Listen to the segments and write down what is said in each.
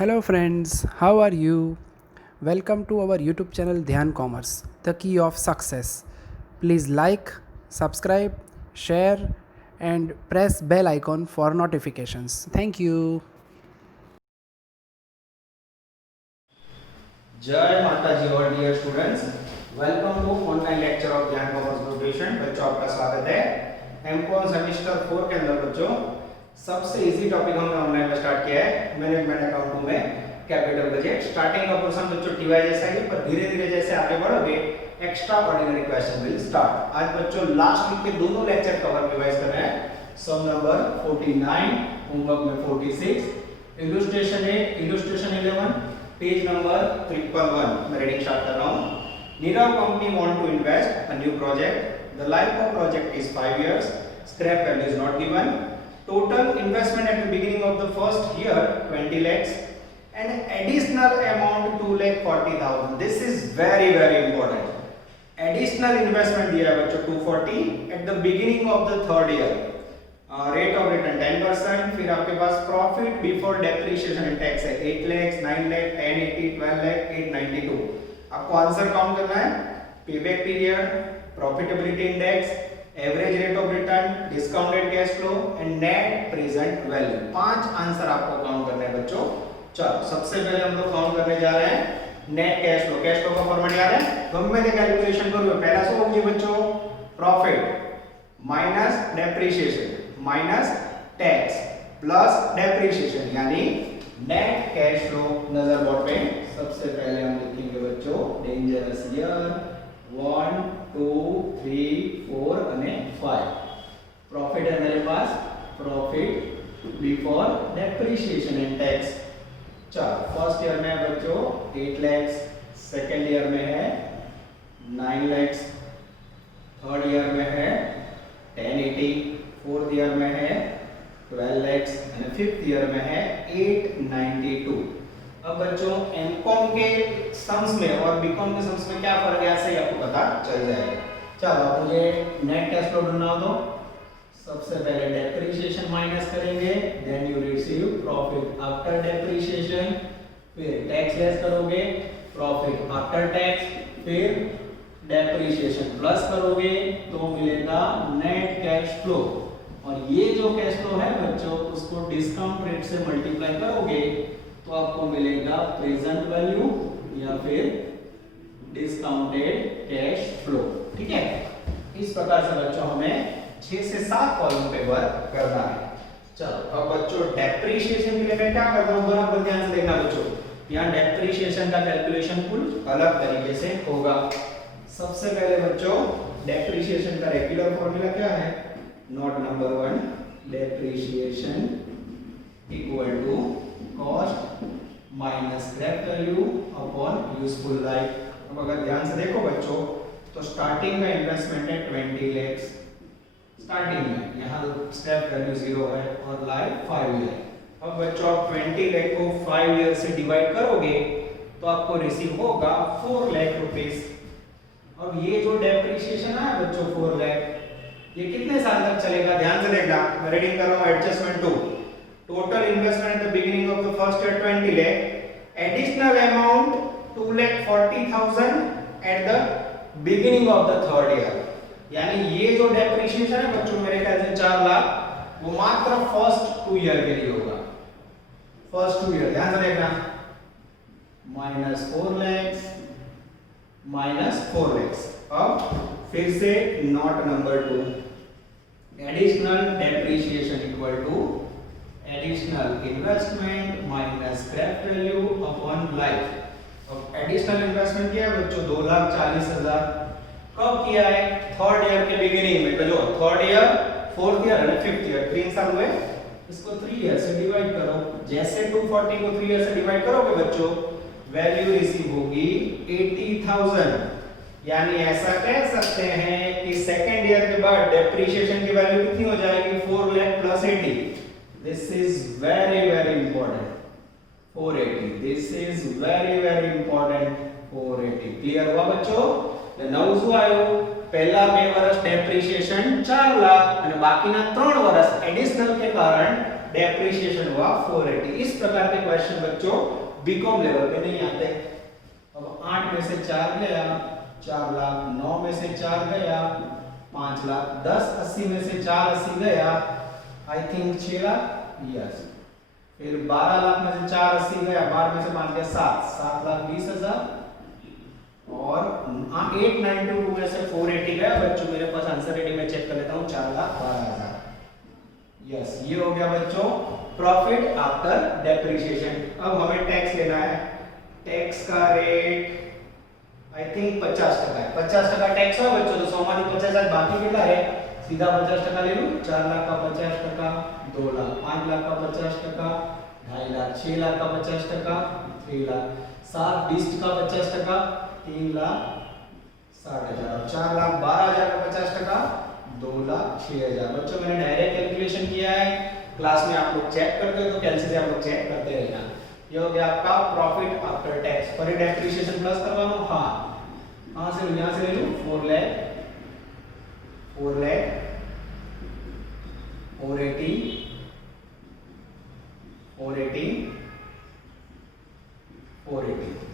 Hello friends, how are you? Welcome to our YouTube channel Dhyan Commerce, the key of success. Please like, subscribe, share and press bell icon for notifications. Thank you. जय माता जी और dear students, welcome to online lecture of Gyan commerce ग्रुपेशन। बच्चों आपका स्वागत है MCom semester 4 के अंदर। बच्चों सबसे इजी टॉपिक हमने ऑनलाइन में स्टार्ट किया है मैनेजमेंट अकाउंट में कैपिटल बजट। स्टार्टिंग का पोर्शन बच्चों टीवाई जैसा ही, पर धीरे धीरे जैसे आगे बढ़ोगे extra ordinary question will start. आज बच्चों लास्ट वीक के दोनों लेक्चर कवर रिवाइज कर रहे हैं। सम नंबर 49, होमवर्क में 46, इलस्ट्रेशन है इलस्ट्रेशन 11, पेज नंबर 111। मैं रीडिंग स्टार्ट कर रहा हूं। Nirav company want to invest a new project. The life of project is 5 years. Scrap value is not given. Total investment at the beginning of the first year 20 lakhs and additional amount 2,40,000. This is very important. Additional investment दिया है बच्चों 240 at the beginning of the third year. Rate of return 10%। फिर आपके पास profit before depreciation and tax है 8 लाख, 9 लाख, 10, 80, 12 लाख, 892। आपको answer count करना है। Payback period, profitability index, average rate of return, discounted cash flow and net present value. 5 answer आपको count करने हैं बच्चों। चलो सबसे पहले हम लोग काउंट करने जा रहे हैं net cash flow. Cash flow का फॉर्मेट याद है? गम्मे से कैलकुलेशन करो। पहला सो होगी बच्चों profit minus depreciation minus tax plus depreciation, यानी नेट कैश फ्लो। नजर बोर्ड पे सबसे पहले हम लिखेंगे बच्चों डेंजरस ईयर 1, 2, 3, 4 અને 5। प्रॉफिट है मेरे पास profit before depreciation and tax. चलो फर्स्ट ईयर में बच्चों 8 lakhs, सेकंड ईयर में है 9 lakhs, थर्ड ईयर में है 1080, फोर्थ ईयर में है 12 lakhs और फिफ्थ ईयर में है 892। अब बच्चों एमकॉम के सम्स में और बीकॉम के सम्स में क्या फर्क है ऐसे ही आपको पता चल जाएगा। चलो अब मुझे नेट कैश फ्लो ढूंढना दो। सबसे पहले डेप्रिसिएशन माइनस करेंगे, then you receive profit after depreciation, फिर टैक्स लेस करोगे प्रॉफिट आफ्टर टैक्स, फिर डेप्रिसिएशन प्लस करोगे तो मिलेगा नेट कैश फ्लो। और ये जो कैश फ्लो है बच्चों उसको डिस्काउंट रेट से मल्टीप्लाई करोगे तो आपको मिलेगा प्रेजेंट वैल्यू या फिर डिस्काउंटेड कैश फ्लो। ठीक है, इस प्रकार से बच्चों हमें 6 से 7 कॉलम पे वर्क करना है। चलो अब बच्चों डेप्रिसिएशन के लिए मैं क्या करता हूं बराबर ध्यान से देखना बच्चों। यहां डेप्रिसिएशन का कैलकुलेशन कुछ अलग तरीके से होगा। सबसे पहले बच्चों डेप्रिसिएशन का रेगुलर फॉर्मूला क्या है? Note number 1, depreciation equal to cost minus scrap value upon useful life. अब अगर ध्यान से देखो बच्चों तो स्टार्टिंग का इन्वेस्टमेंट है 20 lakhs स्टार्टिंग में, यहाँ स्क्रैप वैल्यू 0 है और लाइफ 5 है। अब बच्चों आप 20 लाख को 5 ईयर से डिवाइड करोगे तो आपको रिसीव होगा 4 लाख रुपीस। अब ये जो डेप्रिसिएशन है बच्चों 4 लाख, ये कितने साल तक चलेगा? ध्यान से देखना, मैं रीडिंग कर रहा हूं adjustment 2। Total investment at the beginning of the first year 20 lakh, additional amount 2,40,000 at the beginning of the third year. यानी ये जो डेप्रिसिएशन है बच्चों मेरे ख्याल से 4 लाख वो मात्र फर्स्ट 2 ईयर के लिए होगा। फर्स्ट 2 ईयर ध्यान से देखना, माइनस 4 lakhs माइनस 4 lakhs। अब फिर से note number 2, additional depreciation equal to additional investment minus scrap value upon life. अब एडिशनल इन्वेस्टमेंट किया है बच्चों 2,40,000। कब किया है? थर्ड ईयर के बिगिनिंग में। तो जो थर्ड ईयर, फोर्थ ईयर और फिफ्थ ईयर 3 साल हुए, इसको 3 ईयर से डिवाइड करो। जैसे 240 को 3 ईयर से डिवाइड करोगे बच्चों वैल्यू रिसीव होगी 80,000। यानी ऐसा कह सकते हैं कि सेकंड ईयर के बाद डेप्रिसिएशन की वैल्यू कितनी हो जाएगी? 4 lakh plus 80। This is very important 480। This is very important 480। Clear हुआ बच्चों? નવું શું આવ્યું? પહેલા 2 વર્ષ डेप्रिसिएशन 4 લાખ અને બાકીના 3 વર્ષ એડિશનલ के कारण डेप्रिसिएशन हुआ 480। इस प्रकार के क्वेश्चन बच्चों बीकॉम लेवल पे नहीं आते। अब 8 में से 4 गया 4 लाख, 9 में से 4 गया 5 लाख, 10 80 में से 4 80 गया आई थिंक 6 लाख, यस। फिर 12 लाख में से 4 80 गया, 12 में से 5 गया 7 लाख 20 हजार, और 892 में से 480 गया बच्चों। मेरे पास आंसर रेडी में चेक कर लेता हूँ 4 लाख 12 हजार। यस, ये हो गया बच्चों प्रॉफिट आफ्टर डेप्रिसिएशन। अब हमें टैक्स लेना है। टैक्स का रेट आई थिंक 50% है। 50% टैक्स हो बच्चों, तो 100 मानी 50 बाकी कितना है, सीधा 50% ले लूं। 4 लाख का 50%, 2 लाख, 5 लाख का 50%, 2.5 लाख, 6 लाख का 50%, 3 लाख, 7 20 का 50%, 3 लाख 60 हजार, 4 लाख 12 हजार का 50%, 2 लाख 6 हजार। बच्चों मैंने डायरेक्ट कैलकुलेशन किया है, क्लास में आप लोग चेक करते हो तो कैलसी से आप लोग चेक करते रहना। ये हो गया आपका प्रॉफिट आफ्टर टैक्स। पर डेप्रिसिएशन प्लस करवाना, हाँ कहां से, यहां से ले लूं 4 लाख 480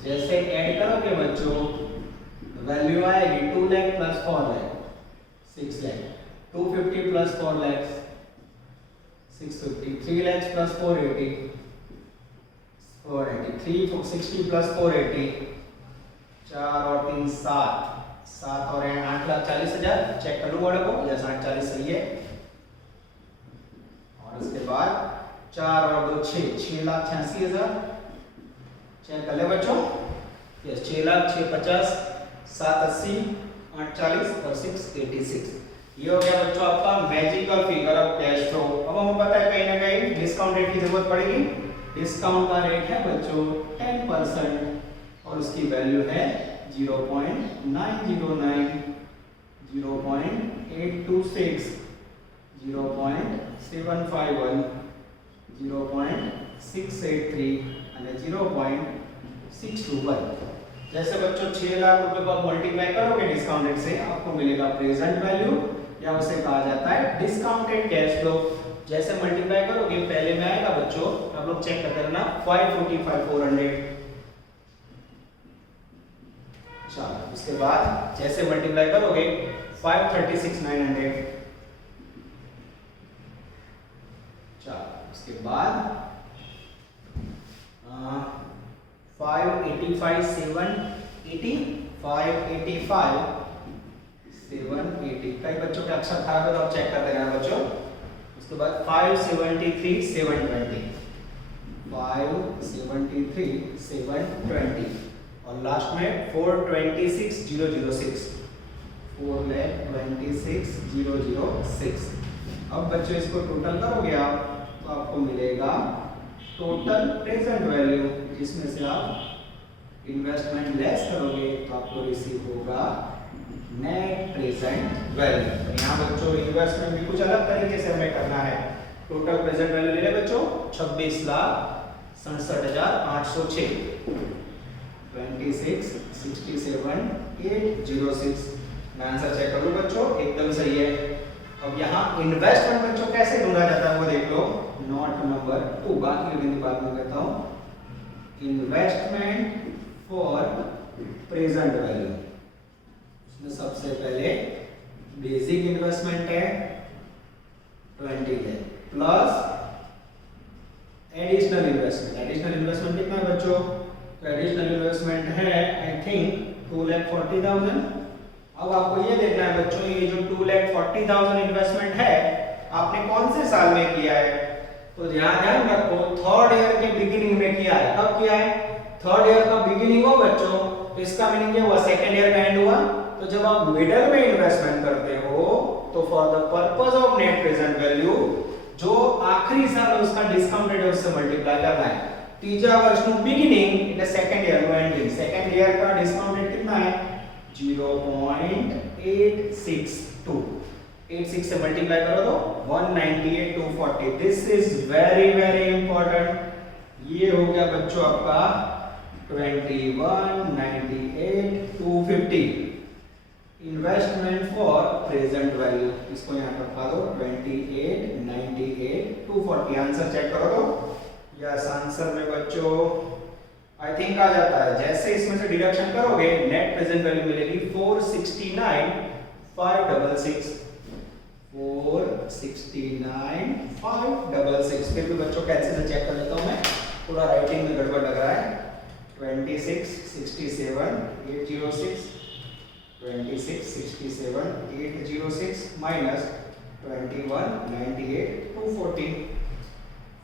जैसे ऐड करोगे बच्चों वैल्यू आएगी 2 lakh plus 4 lakh 6 lakh, 250 plus 4 lakh 650, 3 lakh plus 480 360 plus 480, 4 और 3 7 और 8 लाख 40 हजार। चेक कर लो बड़े को, या 60 सही है। और उसके बाद 4 और 2 6 लाख 86 हजार। चेक कर ले बच्चों, यस 6 लाख 6 50, 7 80, 8 40 और 6 86। ये हो गया बच्चों आपका magical figure of cash flow. अब हमें पता है कहीं ना कहीं डिस्काउंट रेट की जरूरत पड़ेगी। डिस्काउंट का रेट है बच्चों 10% और उसकी वैल्यू है 0.909, 0.826, 0.751, 0.683 અને 0.621। जैसे बच्चों 6 लाख रुपए को आप मल्टीप्लाई करोगे डिस्काउंट रेट से, आपको मिलेगा प्रेजेंट वैल्यू, या उसे कहा जाता है डिस्काउंटेड कैश फ्लो। जैसे मल्टीप्लाई करोगे पहले में आएगा बच्चों, आप लोग चेक करते रहना 545,400। चलो उसके बाद जैसे मल्टीप्लाई करोगे 536,900। चलो उसके बाद 585,780, 585,780। कई बच्चों के अक्षर खराब है तो आप चेक करते रहना बच्चों। उसके बाद 573,720, 573,720 और लास्ट में 426,006, 426,006। अब बच्चों इसको टोटल करोगे आप तो आपको मिलेगा टोटल प्रेजेंट वैल्यू, जिसमें से आप इन्वेस्टमेंट लेस करोगे तो आपको रिसीव होगा नेट प्रेजेंट वैल्यू। तो यहाँ बच्चों इन्वेस्टमेंट भी कुछ अलग तरीके से हमें करना है। टोटल प्रेजेंट वैल्यू ले ले बच्चों 26,67,806, 26,67,806। मैं आंसर चेक करूँ बच्चों, एकदम सही है। अब यहाँ इन्वेस्टमेंट बच्चों कैसे ढूंढा जाता है वो देख लो, नोट नंबर 2, बाकी की बात में कहता हूँ। इन्वेस्टमेंट फॉर प्रेजेंट वैल्यू, उसमें सबसे पहले बेसिक इन्वेस्टमेंट है 20 lakh plus additional investment. Additional investment कितना है बच्चों, तो एडिशनल इन्वेस्टमेंट है आई थिंक 2,40,000। अब आपको ये देखना है बच्चों, ये जो 2,40,000 इन्वेस्टमेंट है आपने कौन से साल में किया है, तो ध्यान रखो थर्ड ईयर के बिगिनिंग में किया है। कब किया है, थर्ड ईयर का बिगिनिंग हो बच्चों, तो इसका मीनिंग क्या हुआ, सेकेंड ईयर का एंड हुआ। तो जब आप मिडल में इन्वेस्टमेंट करते हो तो for the purpose of net present value जो आखिरी साल है उसका डिस्काउंट रेट उससे मल्टीप्लाई करना है। तीजा वर्ष નું बिगिनिंग એટલે સેકન્ડ ઈયર નું એન્ડિંગ, સેકન્ડ ઈયર का डिस्काउंट रेट कितना है 0.862, 86 से मल्टीप्लाई करो तो 198,240। This is very very important. ये हो गया बच्चों आपका 21,98,250 इन्वेस्टमेंट फॉर प्रेजेंट वैल्यू, इसको यहाँ रखवा दो 28, 98, 240। आंसर चेक करो तो यस, आंसर में बच्चों आई थिंक आ जाता है। जैसे इसमें से डिडक्शन करोगे नेट प्रेजेंट वैल्यू मिलेगी 469,566, 469,566। फिर भी बच्चों कैसे से चेक कर लेता हूँ मैं, पूरा राइटिंग में गड़बड़ लग रहा है। 26, 67, 806, 26, 67, 806 माइनस 21, 98, 240,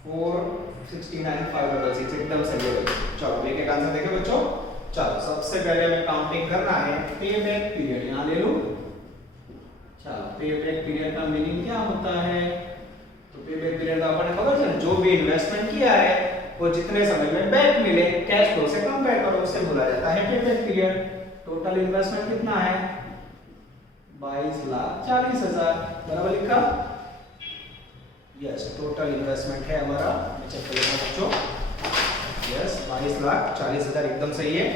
469,566 एकदम सही है। चलो एक एक आंसर देखें बच्चों। चलो सबसे पहले हमें काउंटिंग करना है पे बैक पीरियड, यहाँ ले लूं। चलो पे बैक पीरियड का मीनिंग क्या होता है, तो पे बैक पीरियड का अपन खबर है, जो भी इन्वेस्टमेंट किया है वो जितने समय में बैक मिले कैश फ्लो से कंपेयर करो, उससे बोला जाता है पे बैक पीरियड। टोटल इन्वेस्टमेंट कितना है 22,40,000, बराबर लिखा। यस, टोटल इन्वेस्टमेंट है हमारा, मैं चेक कर लेता हूं बच्चों। यस, 22,40,000 एकदम सही है।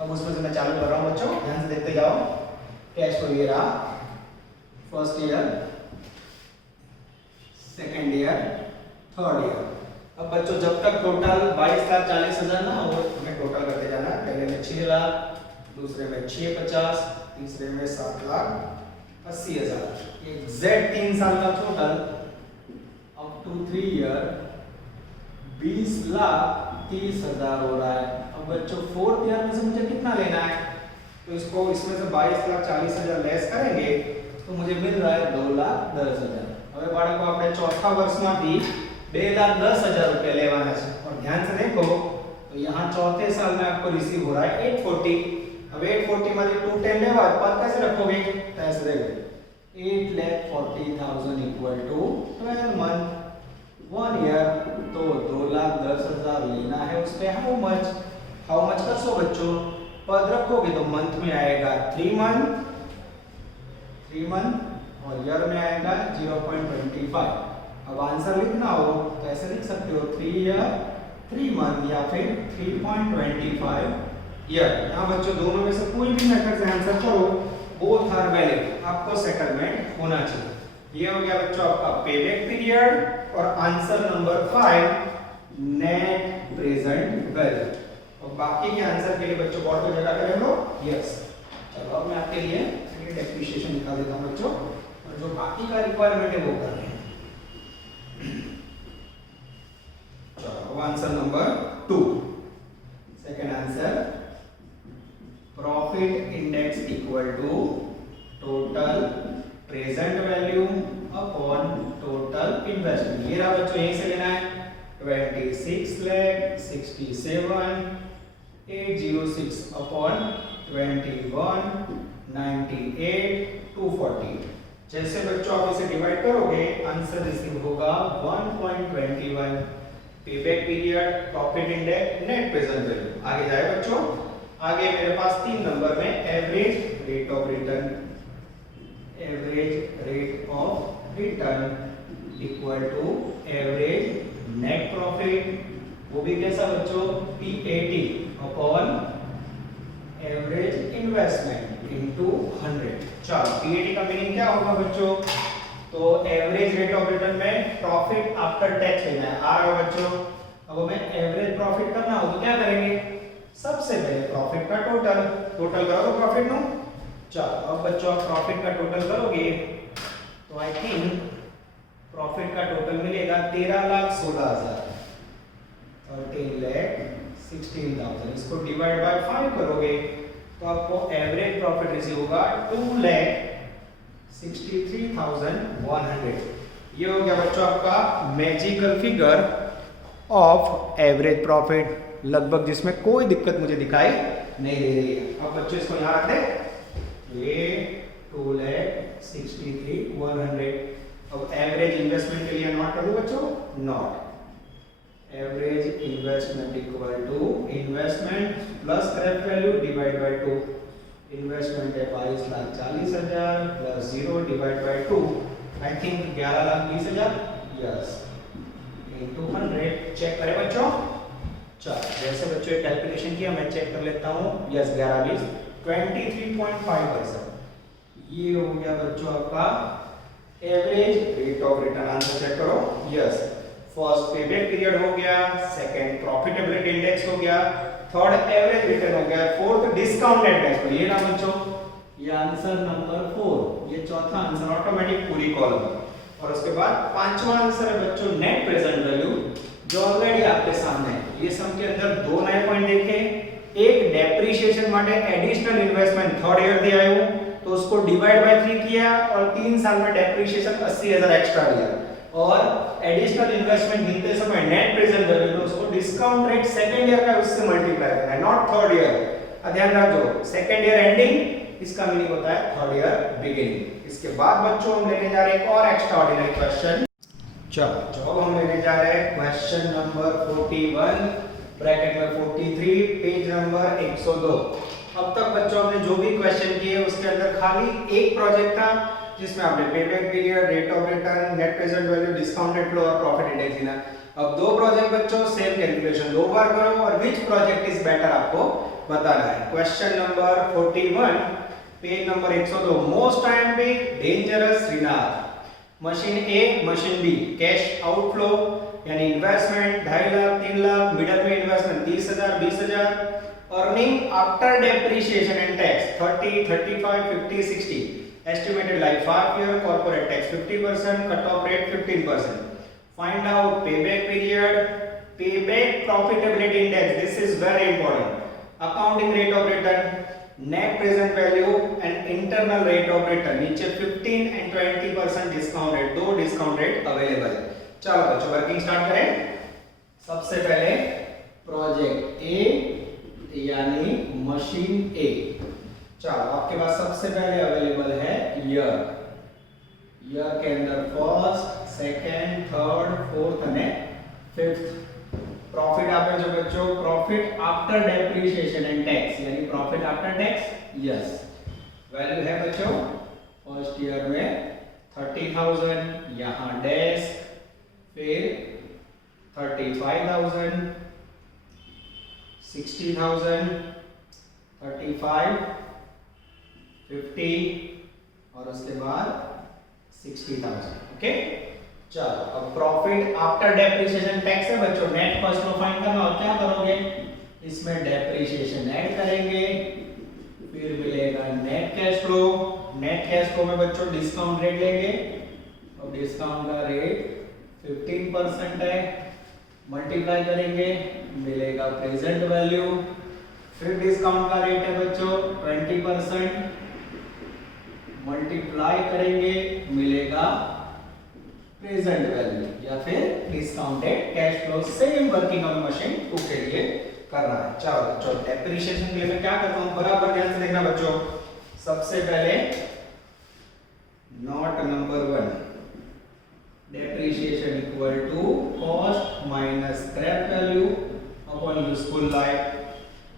अब उसमें से मैं चालू कर रहा हूं बच्चों, ध्यान से देखते जाओ। कैश फ्लो ये रहा, first year, second year, third year. अब बच्चों जब तक टोटल 22,40,000 ना हो हमें टोटल करते जाना है। पहले में 6 लाख, दूसरे में 650, तीसरे में 7,80,000। एग्जैक्ट 3 साल का टोटल अप टू 3 ईयर 20,30,000 हो रहा है। अब बच्चों फोर्थ ईयर में से मुझे कितना लेना है, तो इसको इसमें से 22,40,000 लेस करेंगे तो मुझे मिल रहा है 2,10,000। હવે બાળકો આપણે ચોથા વર્ષમાંથી 2,10,000 रुपए लेवाना है। और ध्यान से देखो तो यहाँ चौथे साल में आपको रिसीव हो रहा है 840। अब 840 में 210 लेवा पद कैसे रखोगे, ऐसे देखो 8,40,000 इक्वल टू 12 मंथ, 1 ईयर, तो 2,10,000 लेना है उस पे। हाउ मच करसो बच्चों, पद रखोगे तो मंथ में आएगा 3 मंथ और ईयर में आएगा 0.25। अब आंसर लिखना हो तो ऐसे लिख सकते हो 3 ईयर 3 मंथ या फिर 3.25 ईयर। यहाँ बच्चों दोनों में से कोई भी मेथड से आंसर करो, बोथ आर वैलिड, आपको सेटलमेंट होना चाहिए। ये हो गया बच्चों आपका पेबैक पीरियड। और answer number 5 net present value. और बाकी के आंसर के लिए बच्चों बोर्ड पे जगह करें लो। यस, चलो अब मैं आपके लिए डेफिनेशन निकाल देता हूं बच्चों, और जो बाकी का रिक्वायरमेंट है वो कर रहे हैं। चलो answer number 2, second answer, profit index equal to total present value upon total investment. ये रहा बच्चों, यहीं से लेना है 26,67,806 अपॉन 21,98,240। जैसे बच्चों आप इसे डिवाइड करोगे आंसर रिसीव होगा 1.21। Payback period, profit index, net present value. आगे जाए बच्चों, आगे मेरे पास 3 नंबर में average rate of return, average rate of return equal to average net profit, वो भी कैसा बच्चों PAT upon average investment into 100। चलो PAT का मीनिंग क्या होगा बच्चों, तो एवरेज रेट ऑफ रिटर्न में प्रॉफिट आफ्टर टैक्स लेना है। आ रहा है बच्चों, अब हमें एवरेज प्रॉफिट करना हो तो क्या करेंगे, सबसे पहले प्रॉफिट का टोटल करो तो प्रॉफिट नो। चलो अब बच्चों आप प्रॉफिट का टोटल करोगे तो आई थिंक प्रॉफिट का टोटल मिलेगा 13,16,000, 13,16,000। इसको डिवाइड बाय 5 करोगे तो आपको एवरेज प्रॉफिट रिसीव होगा 2,63,100। ये हो गया बच्चों आपका magical figure of average profit, लगभग जिसमें कोई दिक्कत मुझे दिखाई नहीं दे रही है। अब बच्चों इसको यहाँ रख दे, ये 2,63,100। अब एवरेज इन्वेस्टमेंट के लिए नॉट कर दो बच्चों, note average investment equal to investment plus correct value divide by 2। Investment है 22,40,000 plus 0 divide by 2, I think 11,20,000। Yes, into 100। Check करें बच्चों। चलो जैसे बच्चों ये कैलकुलेशन किया मैं चेक कर लेता हूँ। यस 11,20 23.5%। ये हो गया बच्चों आपका average rate of return. Answer check करो। यस, फर्स्ट पेबैक पीरियड हो गया, सेकंड प्रॉफिटेबिलिटी इंडेक्स हो गया, थर्ड एवरेज रिटर्न हो गया, फोर्थ डिस्काउंटेड कैश फ्लो। ये ना बच्चों, ये आंसर नंबर 4, ये चौथा आंसर ऑटोमेटिक पूरी कॉलम। और उसके बाद पांचवा आंसर है बच्चों नेट प्रेजेंट वैल्यू, जो ऑलरेडी आपके सामने है। ये सम के अंदर दो नए पॉइंट देखे, एक डेप्रिसिएशन માટે एडिशनल इन्वेस्टमेंट थर्ड ईयर दे आयो तो उसको डिवाइड बाय 3 किया और 3 साल में डेप्रिसिएशन 80,000 एक्स्ट्रा दिया, और एडिशनल इन्वेस्टमेंट गिनते समय नेट प्रेजेंट वैल्यू तो उसको डिस्काउंट रेट सेकंड ईयर का उससे मल्टीप्लाई करना है, नॉट थर्ड ईयर। ध्यान रखो, सेकंड ईयर एंडिंग इसका मीनिंग होता है थर्ड ईयर बिगिनिंग। इसके बाद बच्चों हम लेने जा रहे हैं एक और एक्स्ट्रा ऑर्डिनरी क्वेश्चन। चलो, जो हम लेने जा रहे हैं क्वेश्चन नंबर 41 ब्रैकेट में 43 पेज नंबर 102। अब तक बच्चों हमने जो भी क्वेश्चन किए उसके अंदर खाली एक प्रोजेक्ट था जिसमें आपने payback period, rate of return, net present value, discounted flow और प्रॉफिट इंडेक्स लेना। अब दो प्रोजेक्ट बच्चों सेम कैलकुलेशन दो बार करो और विच प्रोजेक्ट इज बेटर आपको बताना है। Question number 41 page number 102। Most time पे डेंजरस श्रीनाथ, मशीन ए मशीन बी, कैश आउटफ्लो यानी इन्वेस्टमेंट 2.5 लाख 3 लाख, मिडल में investment 30,000 20,000, earning after depreciation and tax 30 35 50 60, estimated life 5 year, corporate tax 50%, cut off rate 15%। Find out payback period, payback profitability index, this is very important, accounting rate of return, net present value and internal rate of return. नीचे 15 and 20% discount rate, दो discount rate available है। चलो बच्चों working start करें। सबसे पहले project A यानी machine ए। चलो आपके पास सबसे पहले अवेलेबल है ईयर, ईयर के अंदर फर्स्ट, सेकंड, थर्ड, फोर्थ और फिफ्थ। प्रॉफिट आपने जो बच्चों profit after depreciation and tax यानी profit after tax, yes value है बच्चों फर्स्ट ईयर में 30,000, यहां डैश, फिर 35,000, 60,000, 35, 50 और उसके बाद 60,000। ओके, चलो अब प्रॉफिट आफ्टर डेप्रिसिएशन टैक्स है बच्चों, नेट कॉस्ट को फाइंड करना। और क्या करोगे, इसमें डेप्रिसिएशन ऐड करेंगे, फिर मिलेगा net cash flow. Net cash flow में बच्चों डिस्काउंट रेट लेंगे, और डिस्काउंट का रेट 15% है, मल्टीप्लाई करेंगे मिलेगा प्रेजेंट वैल्यू, फिर डिस्काउंट का रेट है बच्चों 20%, मल्टीप्लाई करेंगे मिलेगा प्रेजेंट वैल्यू या फिर discounted cash flow. Same working on machine 2 के लिए करना है। चलो बच्चों डेप्रिसिएशन के लिए मैं क्या करता हूं, बराबर ध्यान से देखना बच्चों। सबसे पहले note number 1, depreciation equal to cost minus scrap value upon useful life.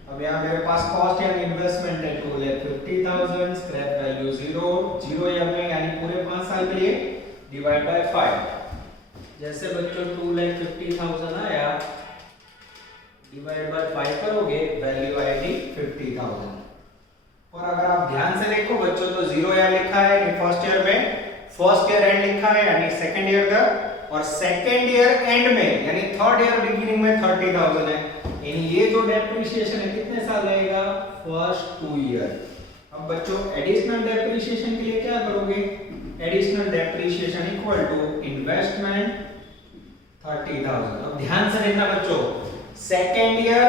अब यहाँ मेरे पास कॉस्ट यानी इन्वेस्टमेंट है 2,50,000, स्क्रैप वैल्यू 0 ईयर में यानी पूरे 5 साल के लिए, डिवाइड बाय 5। जैसे बच्चों 2,50,000 आया, डिवाइड बाय 5 करोगे वैल्यू आएगी 50,000। और अगर आप ध्यान से देखो बच्चों तो 0 ईयर लिखा है यानी फर्स्ट ईयर में, फर्स्ट ईयर एंड लिखा है यानी सेकंड ईयर का, और सेकंड ईयर एंड में यानी थर्ड ईयर बिगिनिंग में 30,000 है। यानी ये जो डेप्रिसिएशन है कितने साल लगेगा, फर्स्ट 2 ईयर। अब बच्चों एडिशनल डेप्रिसिएशन के लिए क्या करोगे, additional depreciation equal to investment 30,000। अब ध्यान से देखना बच्चों, सेकंड ईयर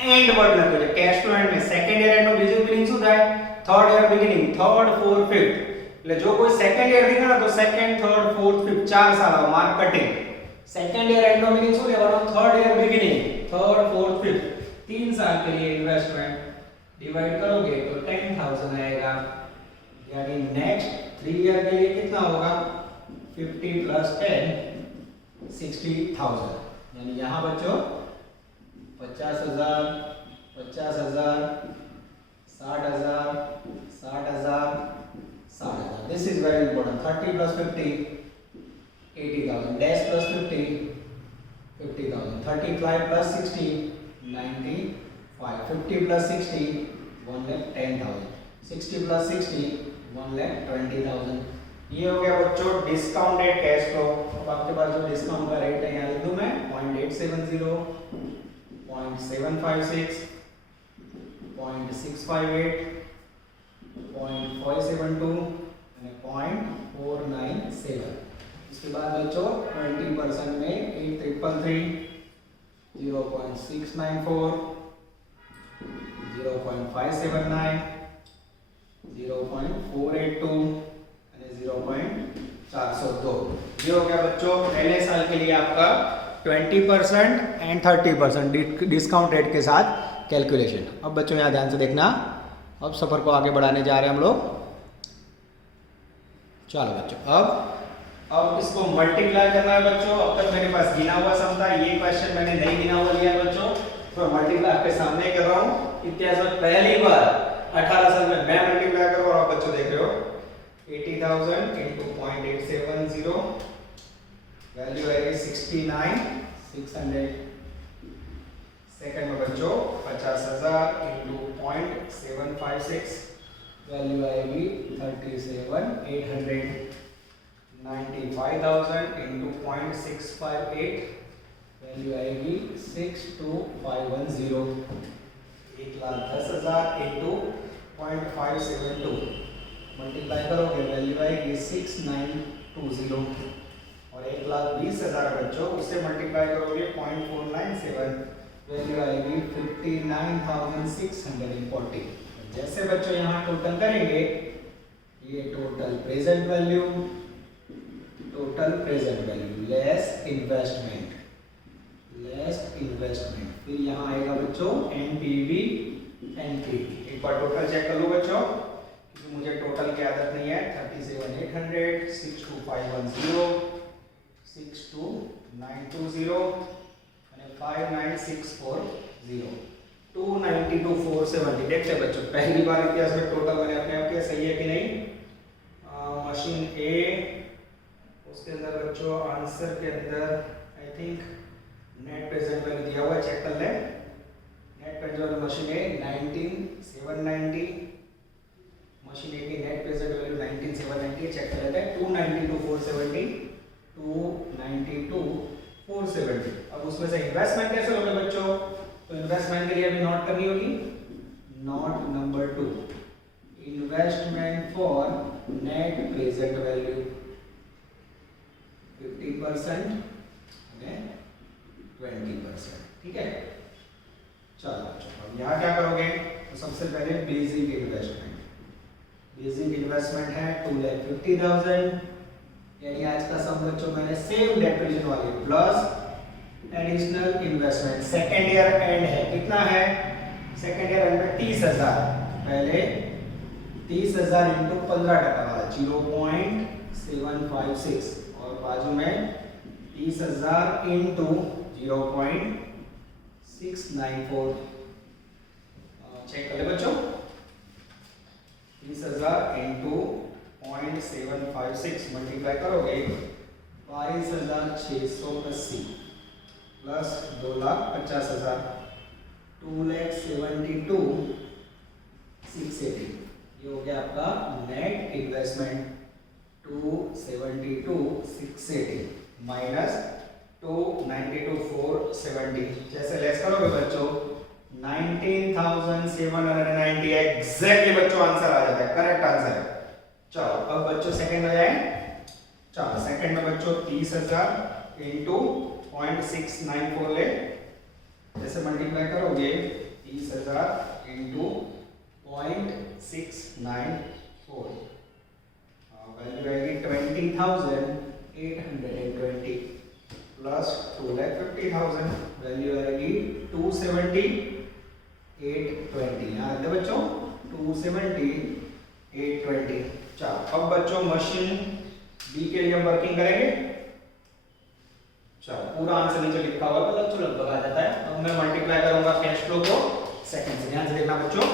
एंड वर्ड लगे कैश फ्लो एंड में, सेकंड ईयर एंड નો બીજો મીનિંગ શું થાય, third year beginning, third fourth fifth. એટલે જો કોઈ સેકન્ડ ઈયર દીધા તો સેકન્ડ થર્ડ ફોર્થ ફિફ્થ 4 સાલ આવે, mark cutting. Second year end નો मीनिंग શું લેવાનો, third year beginning, third fourth fifth, 3 साल के लिए इन्वेस्टमेंट, डिवाइड करोगे तो 10,000 आएगा। यानी नेक्स्ट 3 ईयर के लिए कितना होगा, 50 प्लस 10 60,000। यानी यहाँ बच्चों 50,000 50,000 60,000 60,000 60,000। This is very important. 30 plus 50 80,000, dash plus 50 50,000, 35 plus 60 95, 50 plus 60 1,10,000, 60 plus 60 1,20,000। ये हो गया बच्चों डिस्काउंटेड कैश फ्लो। अब आपके पास जो डिस्काउंट का रेट है यहाँ लिख दूं मैं 0.870, 0.756, 0.658, 0.572 and 0.497। इसके बाद बच्चों 20% में 8,333, 0.694, 0.579, 0.482 and 0.402। ये हो गया बच्चों पहले साल के लिए आपका 20% एंड 30% डिस्काउंट रेट के साथ कैलकुलेशन। अब बच्चों यहाँ ध्यान से देखना, अब सफर को आगे बढ़ाने जा रहे हैं हम लोग। चलो बच्चों अब इसको मल्टीप्लाई करना है बच्चों। अब तक मेरे पास गिना हुआ सम था, ये क्वेश्चन मैंने नहीं गिना हुआ लिया है बच्चों, तो मल्टीप्लाई आपके सामने कर रहा हूँ। इतिहास में पहली बार 18 साल में मैं मल्टीप्लाई कर रहा हूँ और आप बच्चों देख रहे हो 80,000 into 0.870, वैल्यू आएगी 69,600। सेकंड में बच्चों 50,000 into 0.756, वैल्यू आएगी 37,800। 95,000 into 0.658, वैल्यू आएगी 62,510। 1,10,000 into 0.572, मल्टीप्लाई करोगे वैल्यू आएगी 6,920। और 1,20,000 बच्चों उससे मल्टीप्लाई करोगे 0.497, वैल्यू आएगी 59,640। जैसे बच्चों यहाँ टोटल करेंगे, ये total present value less investment, फिर यहाँ आएगा बच्चों एनपीवी एनपीवी। एक बार टोटल चेक कर लो बच्चों, क्योंकि मुझे टोटल की आदत नहीं है। 37,800, 62,510, 62,920 and 59,640, 292,470। देखते हैं बच्चों पहली बार इतिहास में टोटल मैंने अपने आप किया, सही है कि नहीं। मशीन ए, उसके अंदर बच्चों आंसर के अंदर I think net present value दिया हुआ है, चेक कर लें। नेट प्रेजेंट वैल्यू मशीन ए 19,790, मशीन ए की नेट प्रेजेंट वैल्यू 19,790, चेक कर लेते हैं। 292,470, 292,470। अब उसमें से इन्वेस्टमेंट कैसे होगा बच्चों, तो इन्वेस्टमेंट के लिए अभी नोट करनी होगी। Note number 2, investment for net present value 50% and 20%, ठीक है। चलो अब यहाँ क्या करोगे, तो सबसे पहले बेसिक इन्वेस्टमेंट है 2,50,000, यानी आज का सम बच्चों मैंने सेम डेप्रिसिएशन वाली plus additional investment. Second year and है, कितना है सेकेंड ईयर एंड में 30,000। पहले 30,000 इंटू 15% वाला 0.756, और बाजू में 30,000 इंटू 0.694। चेक कर ले बच्चों, 30,000 इंटू 0.756 मल्टीप्लाई करोगे 22,680 प्लस 2,50,000, 2,72,680। ये हो गया आपका नेट इन्वेस्टमेंट 272,680 माइनस 292,470। जैसे लेस करोगे बच्चों 19,790 एग्जैक्टली बच्चों आंसर आ जाता है, करेक्ट आंसर है। चलो अब बच्चों सेकंड में जाए। चलो सेकंड में बच्चों 30,000 इंटू 0.694 ले, जैसे मल्टीप्लाई करोगे 30,000 इंटू 0.694, वैल्यू आएगी 20,820 प्लस 2,50,000, वैल्यू आएगी 270,820। यहाँ दे बच्चों 270,820। चलो अब बच्चों मशीन बी के लिए हम वर्किंग करेंगे। चलो पूरा आंसर नीचे लिखा हुआ है, तो लगभग आ जाता है। अब मैं मल्टीप्लाई करूंगा कैश फ्लो को सेकंड से, ध्यान से देखना बच्चों,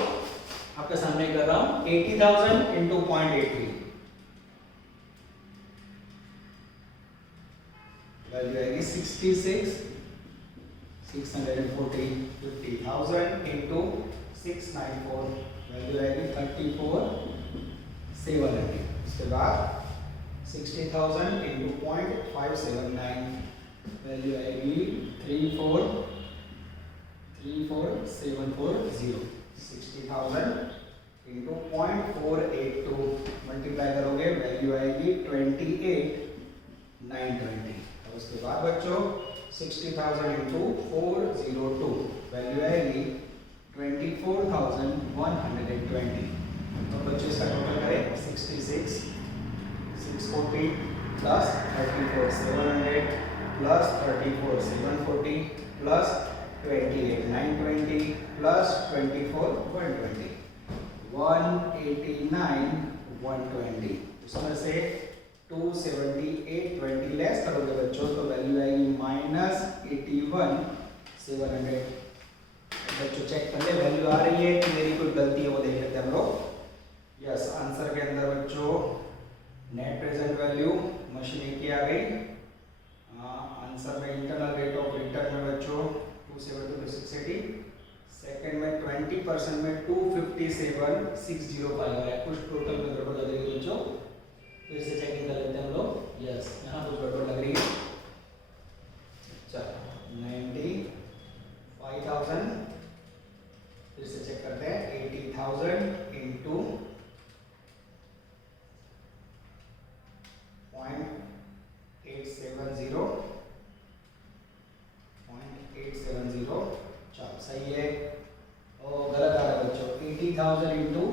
आपके सामने कर रहा हूं 80,000 इंटू 0.83, वैल्यू आएगी 66,640। 50,000 इंटू 694, वैल्यू आएगी 34,700। 700। उसके बाद 60,000 इंटू 0.579 वैल्यू आएगी 34740। 60,000 इंटू 0.482 मल्टीप्लाई करोगे वैल्यू आएगी 28,920। और उसके बाद बच्चों 60,000 इंटू 402 वैल्यू आएगी 24,120। तो बच्चों इसका टोटल करें 66 640 प्लस 34 700 प्लस 34 740 प्लस 28 920 प्लस 24 120 189 120। उसमें से 278 लेस करोगे बच्चों तो वैल्यू आएगी -81 700। बच्चों चेक कर ले वैल्यू आ रही है कि मेरी कोई गलती है वो देख लेते हैं हम लोग। यस आंसर के अंदर बच्चों नेट प्रेजेंट वैल्यू मशीन की आ गई। आंसर में इंटरनल रेट ऑफ रिटर्न में बच्चों 272 सेकंड में 20% में 257,605 है। कुछ टोटल में गड़बड़ लग रही है बच्चों, फिर से चेकिंग कर लेते हैं हम लोग। यस यहाँ कुछ गड़बड़ लग रही है। चलो 95,000 फिर से चेक करते हैं 80,000 इंटू 0.870 चलो सही है। और गलत आ रहा है बच्चों 80,000 इंटू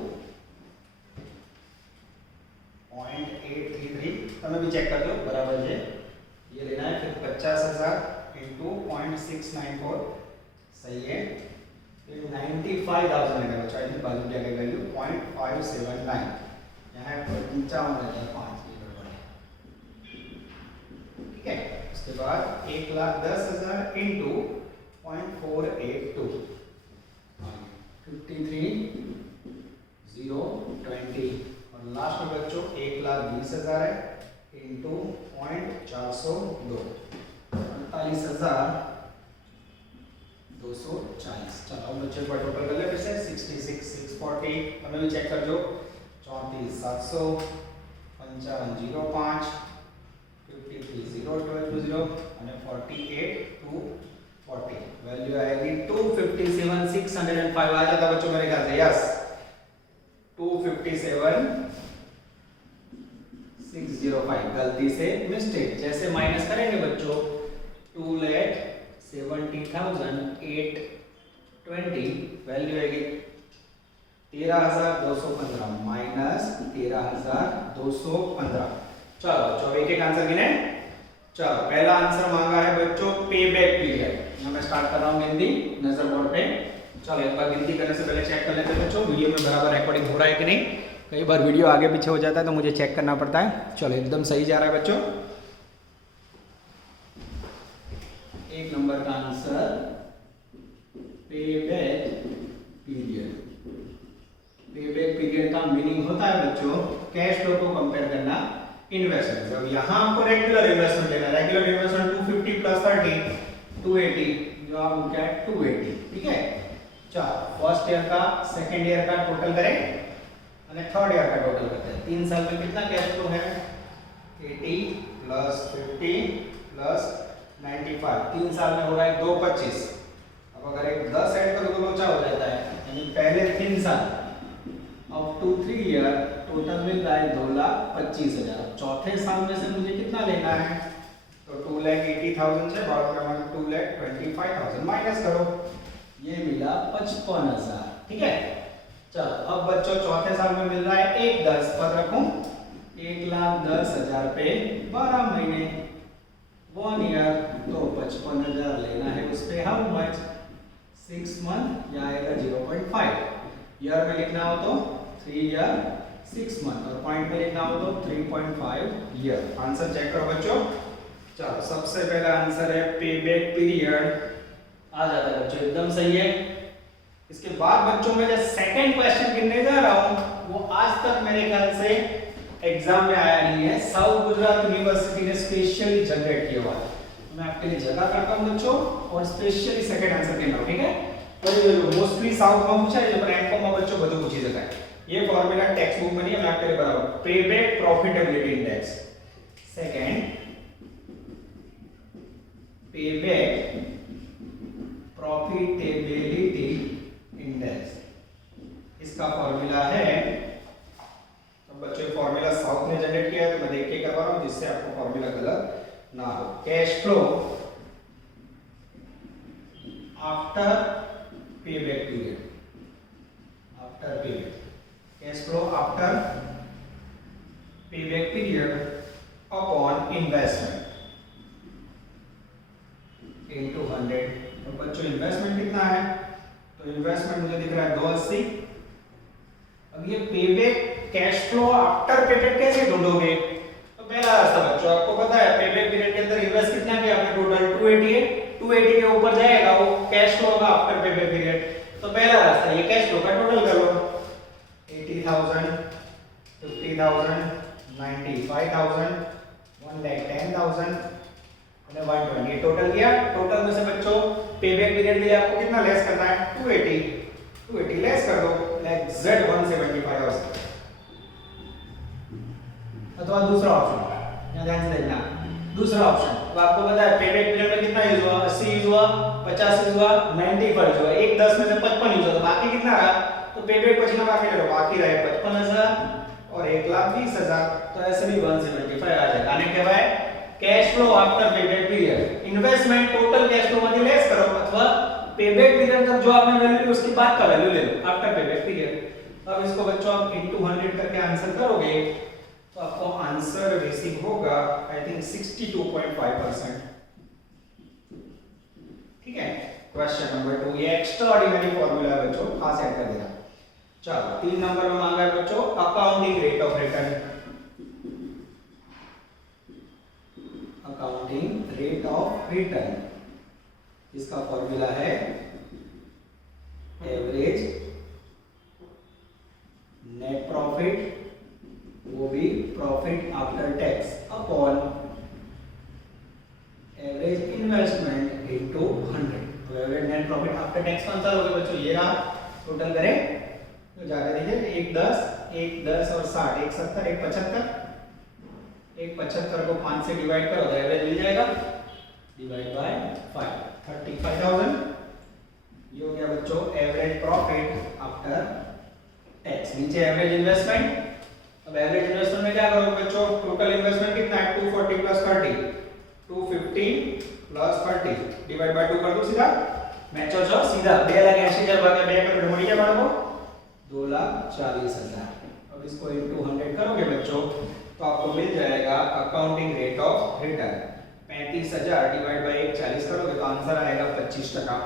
0.833 तुम्हें भी चेक कर दो बराबर है ये लेना है। फिर 50,000 इंटू 0.694 सही है। फिर 95,000 लेना बच्चों आई थिंक बाजू क्या वैल्यू 0.579 यहाँ 55,005 ठीक है। उसके बाद 1,10,000 इंटू 0.482 53,020 और लास्ट में बच्चों 1,20,000 है इंटू 0.402 48,240। चलो बच्चों पर टोटल कर ले फिर से 66,640 हमें भी चेक कर दो 34,700 55,05 53,020 અને 48,240 वैल्यू आएगी 257,605 आ जाता बच्चों मेरे ख्याल से। यस 257,605 गलती से मिस्टेक जैसे माइनस करेंगे बच्चों 2,70,820 वैल्यू आएगी 13,215 माइनस 13,215। चलो बच्चों एक एक आंसर गिने। चलो पहला आंसर मांगा है बच्चों पे बैक पीरियड। मैं स्टार्ट कर रहा हूं गिनती नजर बोर्ड पे। चलो एक बार गिनती करने से पहले चेक कर लेते हैं बच्चों वीडियो में बराबर रिकॉर्डिंग हो रहा है कि नहीं। कई बार वीडियो आगे पीछे हो जाता है तो मुझे चेक करना पड़ता है। चलो एकदम सही जा रहा है बच्चों। एक नंबर का आंसर पे बैक पीरियड। पे बैक पीरियड का मीनिंग होता है बच्चों कैश फ्लो को कंपेयर करना इन्वेस्टमेंट। अब यहाँ आपको रेगुलर इन्वेस्टमेंट लेना। रेगुलर इन्वेस्टमेंट 250 प्लस 30 280 जो आप लोग क्या 280 ठीक है। चलो फर्स्ट ईयर का सेकंड ईयर का टोटल करें और थर्ड ईयर का टोटल करते हैं। 3 साल में कितना कैश फ्लो है 80 प्लस 50 प्लस 95 3 साल में हो रहा है 225। अब अगर एक 10 ऐड करो तो क्या हो जाता है यानी पहले 3 साल अब 2-3 ईयर टोटल मिल रहा है 2,25,000। चौथे साल में से मुझे कितना लेना है तो 2,80,000 से 2,25,000 माइनस करो ये मिला 55,000 ठीक है। चलो अब बच्चों चौथे साल में मिल रहा है 1,10 पद रखूं 1,10,000 पे 12 महीने 1 ईयर तो 55,000 लेना है उस पे हाउ मच 6 मंथ या आएगा 0.5 ईयर में लिखना हो तो 3 ईयर 6 मंथ और पॉइंट में लिखना हो तो 3.5 ईयर। आंसर चेक करो बच्चों। चलो सबसे पहला आंसर है पे बैक पीरियड आ जाता है बच्चों एकदम सही है। इसके बाद बच्चों में जो सेकंड क्वेश्चन गिनने जा रहा हूं वो आज तक मेरे ख्याल से एग्जाम में आया नहीं है। साउथ गुजरात यूनिवर्सिटी ने स्पेशली जनरेट किया हुआ है। मैं आपके लिए जगह करता हूं बच्चों और स्पेशली सेकंड आंसर गिन रहा हूं ठीक है। तो मोस्टली साउथ में पूछा है जो रैंक में बच्चों બધું પૂછી શકાય ये फॉर्मूला टेक्स्ट बुक में नहीं है, आपके लिए बनाओ। Payback profitability index, second payback profitability index, इसका फॉर्मूला है, तो बच्चों फॉर्मूला साउथ ने जनरेट किया है तो मैं देख के करवा रहा हूं जिससे आपको फॉर्मूला गलत ना हो। Cash flow after payback period, after payback, cash flow after payback period upon investment into 100। तो बच्चों इन्वेस्टमेंट कितना है, तो इन्वेस्टमेंट मुझे दिख रहा है 280। अब ये payback cash flow after payback कैसे ढूंढोगे, तो पहला रास्ता बच्चों आपको पता है, पेबैक पीरियड के अंदर इन्वेस्ट कितना किया आपने, टोटल 280 है, 280 के ऊपर जाएगा वो कैश फ्लो होगा आफ्टर पेबैक पीरियड। तो पहला रास्ता ये कैश फ्लो का टोटल कर लो, 80,000, 50,000, 95,000, 1,10,000 और 120 टोटल किया। टोटल में से बच्चों पेबैक पीरियड के लिए आपको कितना लेस करना है, 280 लेस कर दो, लाइक Z 175 और अथवा दूसरा ऑप्शन, यहां ध्यान से देखना, दूसरा ऑप्शन, तो आपको पता है पेबैक पीरियड में कितना यूज हुआ, 80 यूज हुआ, 50 यूज हुआ, 95 यूज हुआ, एक 10 में से 55 यूज हुआ, तो बाकी कितना रहा, तो पेबैक बचना बाकी रहा, बाकी रहे 55,000 और 1,20,000, तो ऐसे भी 175 आ जाएगा। आने के बाद cash flow after payback period, investment total cash flow में लेस करो अथवा पेबैक पीरियड तक जो आपने वैल्यू ली उसके बाद का वैल्यू ले लो आफ्टर पेबैक पीरियड। अब इसको बच्चों आप इनटू 100 करके आंसर करोगे तो आपको आंसर रिसीव होगा आई थिंक 62.5%। ठीक है, क्वेश्चन नंबर 2, ये एक्स्ट्राऑर्डिनरी फार्मूला है बच्चों, खास याद कर देना। चलो 3 नंबर में मांगा है बच्चों accounting rate of return, accounting rate of return, इसका फॉर्मूला है एवरेज नेट प्रॉफिट, वो भी profit after tax, upon average investment into 100। तो average net profit after tax कौन सा होगा बच्चों, ये रहा, टोटल करें तो जाकर देखिए 1 10 और 60, 1 70, 1 75, 1 75 को 5 से डिवाइड करो तो एवरेज मिल जाएगा, डिवाइड बाय 5, 35,000। ये हो गया बच्चों एवरेज प्रॉफिट आफ्टर टैक्स। नीचे एवरेज इन्वेस्टमेंट, अब एवरेज इन्वेस्टमेंट में क्या करोगे बच्चों, टोटल इन्वेस्टमेंट कितना है 240 प्लस 30, 250 प्लस 30 डिवाइड बाय 2 कर दो सीधा, मैच हो जाओ सीधा, 2,80,000 भागे 2 कर दो, क्या बाड़ो 2,40,000। अब इसको इनटू 100 करोगे बच्चों तो आपको मिल जाएगा accounting rate of return 35,000 divide by 140 करोगे तो आंसर आएगा 25%।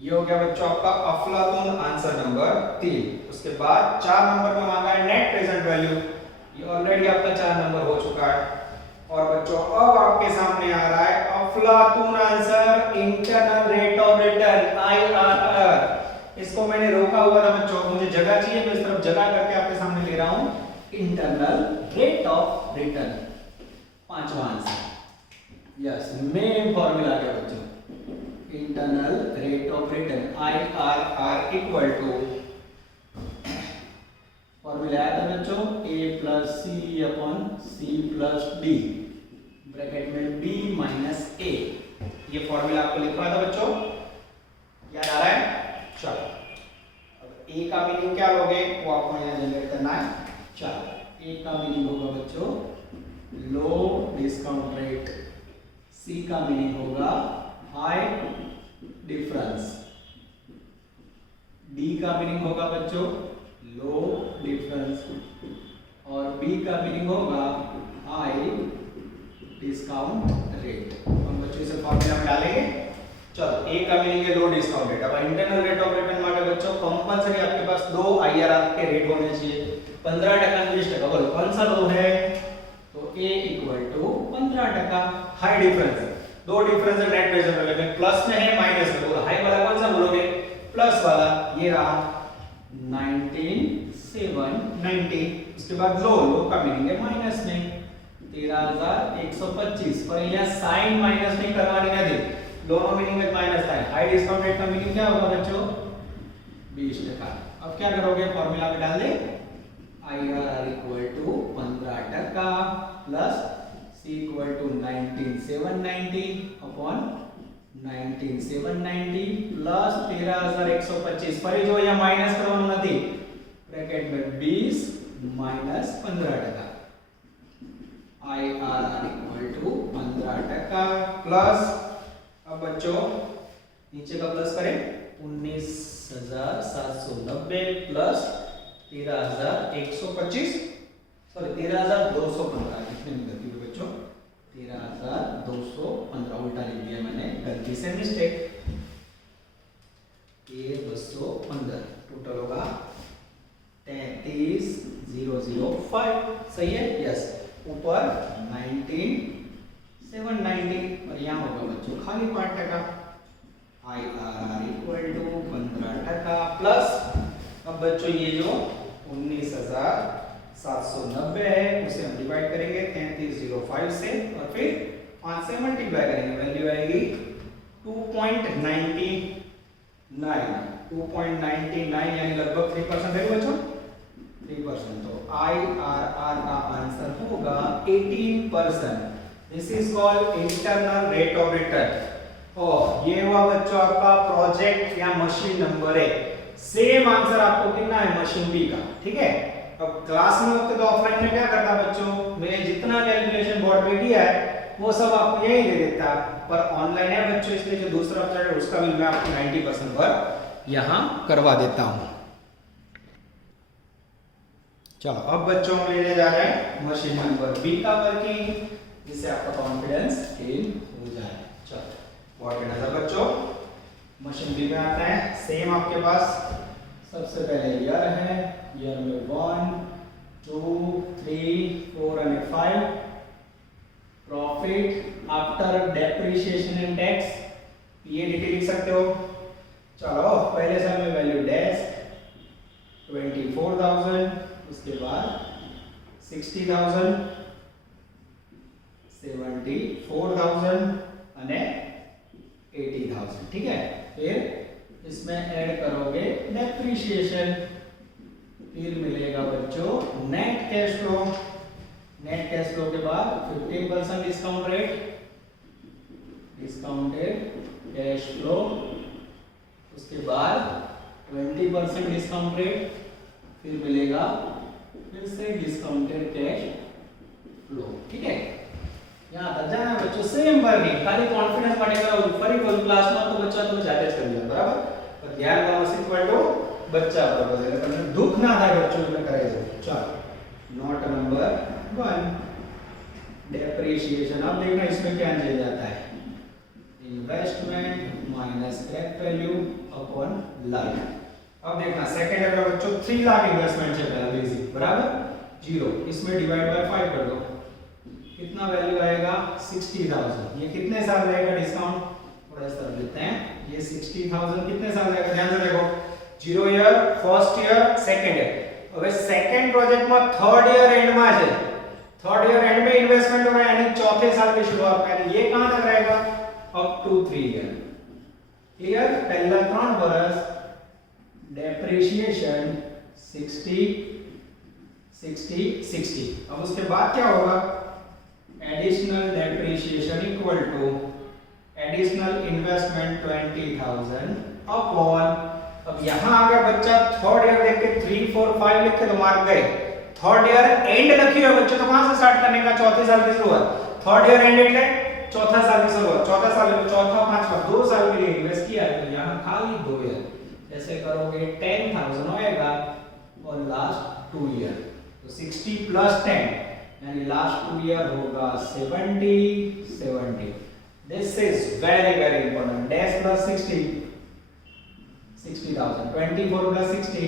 ये हो गया बच्चों आपका अफलातून आंसर नंबर 3। उसके बाद 4 नंबर में मांगा है नेट प्रेजेंट वैल्यू, ये ऑलरेडी आपका 4 नंबर हो चुका है। और बच्चों अब आपके सामने आ रहा है अफलातून answer internal rate of return IRR। इसको मैंने रोका हुआ था बच्चों, मुझे जगह चाहिए तो इस तरफ जगह करके आपके सामने ले रहा हूं इंटरनल रेट ऑफ रिटर्न, 5वां आंसर। यस, मेन फॉर्मूला क्या बच्चों, internal rate of return IRR equal to, formula आया था बच्चों A plus C upon C plus D, bracket में B माइनस A। ये फॉर्मूला आपको लिखवा था बच्चों, याद आ रहा है? चलो अब A का मीनिंग क्या लोगे वो आपको यहाँ जनरेट करना है। चलो A का मीनिंग होगा बच्चों लो डिस्काउंट रेट, C का मीनिंग होगा हाई डिफरेंस, D का मीनिंग होगा बच्चों लो डिफरेंस और B का मीनिंग होगा हाई डिस्काउंट रेट। हम बच्चों इसे फॉर्मूला में डालेंगे। चलो A का मीनिंग है लो डिस्काउंट रेट। अब इंटरनल रेट ऑफ रिटर्न माटे बच्चों कंपलसरी आपके पास दो IRR के रेट होने चाहिए, 15% 20%। बोलो कौन सा दो है? तो A equal to 15%। High difference है, दो डिफरेंस है नेट प्रेजेंट वैल्यू में, प्लस में है माइनस में, बोलो हाई वाला कौन सा बोलोगे? प्लस वाला। ये रहा 19,790। उसके बाद लो, लो का मीनिंग है माइनस में 13,125। और यहाँ साइन माइनस नहीं करवानी नहीं, दोनों मीनिंग में माइनस था। हाई डिस्काउंट रेट का मीनिंग क्या होगा बच्चों? 20%। अब क्या करोगे, फॉर्मूला में डाल दे, IRR equal to 15% plus C equal to 19,790 upon 19,790 plus 13,125 ફરી જો અહીંયા માઈનસ કરવાનું નથી, બ્રેકેટ में 20 minus 15%, IRR equal to 15% plus, अब बच्चों नीचे का प्लस करें, 19,790 प्लस 13,125, सॉरी 13,215, कितने में गलती हुई बच्चों, 13,215 उल्टा लिख दिया मैंने, गलती से मिस्टेक, ये 215 टोटल होगा 33,005, सही है, यस, ऊपर 19,790 और यहाँ होगा बच्चों खाली 5%, IRR इक्वल टू 15% प्लस, अब बच्चों ये जो 19,790 है उसे हम डिवाइड करेंगे 33,005 से और फिर 5 से मल्टीप्लाई करेंगे, वैल्यू आएगी 2.99 यानी लगभग 3% है बच्चों, 3%, तो IRR का आंसर होगा 18%। This is called internal rate of return. और ये हुआ बच्चों आपका प्रोजेक्ट या machine number A. Same answer आपको कितना है मशीन बी का, ठीक है। अब क्लास में होते तो ऑफलाइन में क्या करता बच्चों, मैंने जितना कैलकुलेशन बोर्ड पे किया है वो सब आपको यही दे देता, पर ऑनलाइन है बच्चों, इसलिए जो दूसरा वेबसाइट है उसका भी मैं आपको 90% पर यहां करवा देता हूं। चलो अब बच्चों हम लेने जा रहे हैं मशीन नंबर बी का वर्किंग, जिससे आपका कॉन्फिडेंस गेन हो जाए। चलो व्हाट नजर बच्चों, मशीन बी में आता है, सेम आपके पास सबसे पहले ईयर है, ईयर में 1 2 3 4 and 5, profit after depreciation and tax, ये डिटेल लिख सकते हो। चलो पहले साल में वैल्यू डैश 24,000, उसके बाद 60,000, 74,000 અને 80,000, ठीक है। फिर इसमें ऐड करोगे डेप्रिसिएशन, फिर मिलेगा बच्चों net cash flow. Net cash flow के बाद 15% discount rate, discounted cash flow, उसके बाद 20% डिस्काउंट रेट, फिर मिलेगा फिर से डिस्काउंटेड कैश फ्लो, ठीक है। यहाँ तक जाना बच्चों, सेम वर्किंग, खाली कॉन्फिडेंस માટે કરાવું ફરી કોઈ ક્લાસમાં તો બચ્ચા તમે જાતે જ કરી લો, બરાબર। તો ધ્યાન કોમર્સ ઇક્વલ ટુ બચ્ચા બરાબર એટલે તમને દુખ ના થાય બચ્ચોं તમે કરાઈ દો। चलो नोट नंबर 1 डेप्रिसिएशन। अब देखना इसमें क्या चेंज जाता है, investment minus scrap value upon life. अब देखना सेकंड अगर बच्चों 3 लाख इन्वेस्टमेंट है पहला बेसिक, बराबर 0, इसमें डिवाइड बाय 5 कर दो, कितना वैल्यू आएगा 60,000। ये कितने साल रहेगा डिस्काउंट, थोड़ा इस तरफ लेते हैं, ये 60,000 कितने साल रहेगा, ध्यान से देखो, 0 year, first year, second year. હવે सेकंड प्रोजेक्ट में थर्ड ईयर एंड में है, थर्ड ईयर एंड में इन्वेस्टमेंट हो रहा है यानी चौथे साल की शुरुआत में, यानी ये कहां तक रहेगा, अप टू 3 ईयर, क्लियर। पहला 3 वर्ष डेप्रिसिएशन 60 60 60। अब उसके बाद क्या होगा, additional depreciation equal to additional investment 20,000 upon, अब यहां अगर बच्चा थर्ड ईयर देख के 3 4 5 लिख के तो मार्क गए, थर्ड ईयर एंड लिखी है बच्चों तो कहां से स्टार्ट करने का, चौथे साल की शुरुआत, थर्ड ईयर एंड એટલે चौथा साल की शुरुआत, चौथा साल चौथा पांचवा 2 साल के लिए इन्वेस्ट किया है, तो यहां खाली 2 ईयर ऐसे करोगे 10,000 होएगा और लास्ट 2 ईयर तो 60 प्लस 10 यानी लास्ट 2 ईयर होगा 70 70। This is very very important, dash plus 60 60,000, 24 plus 60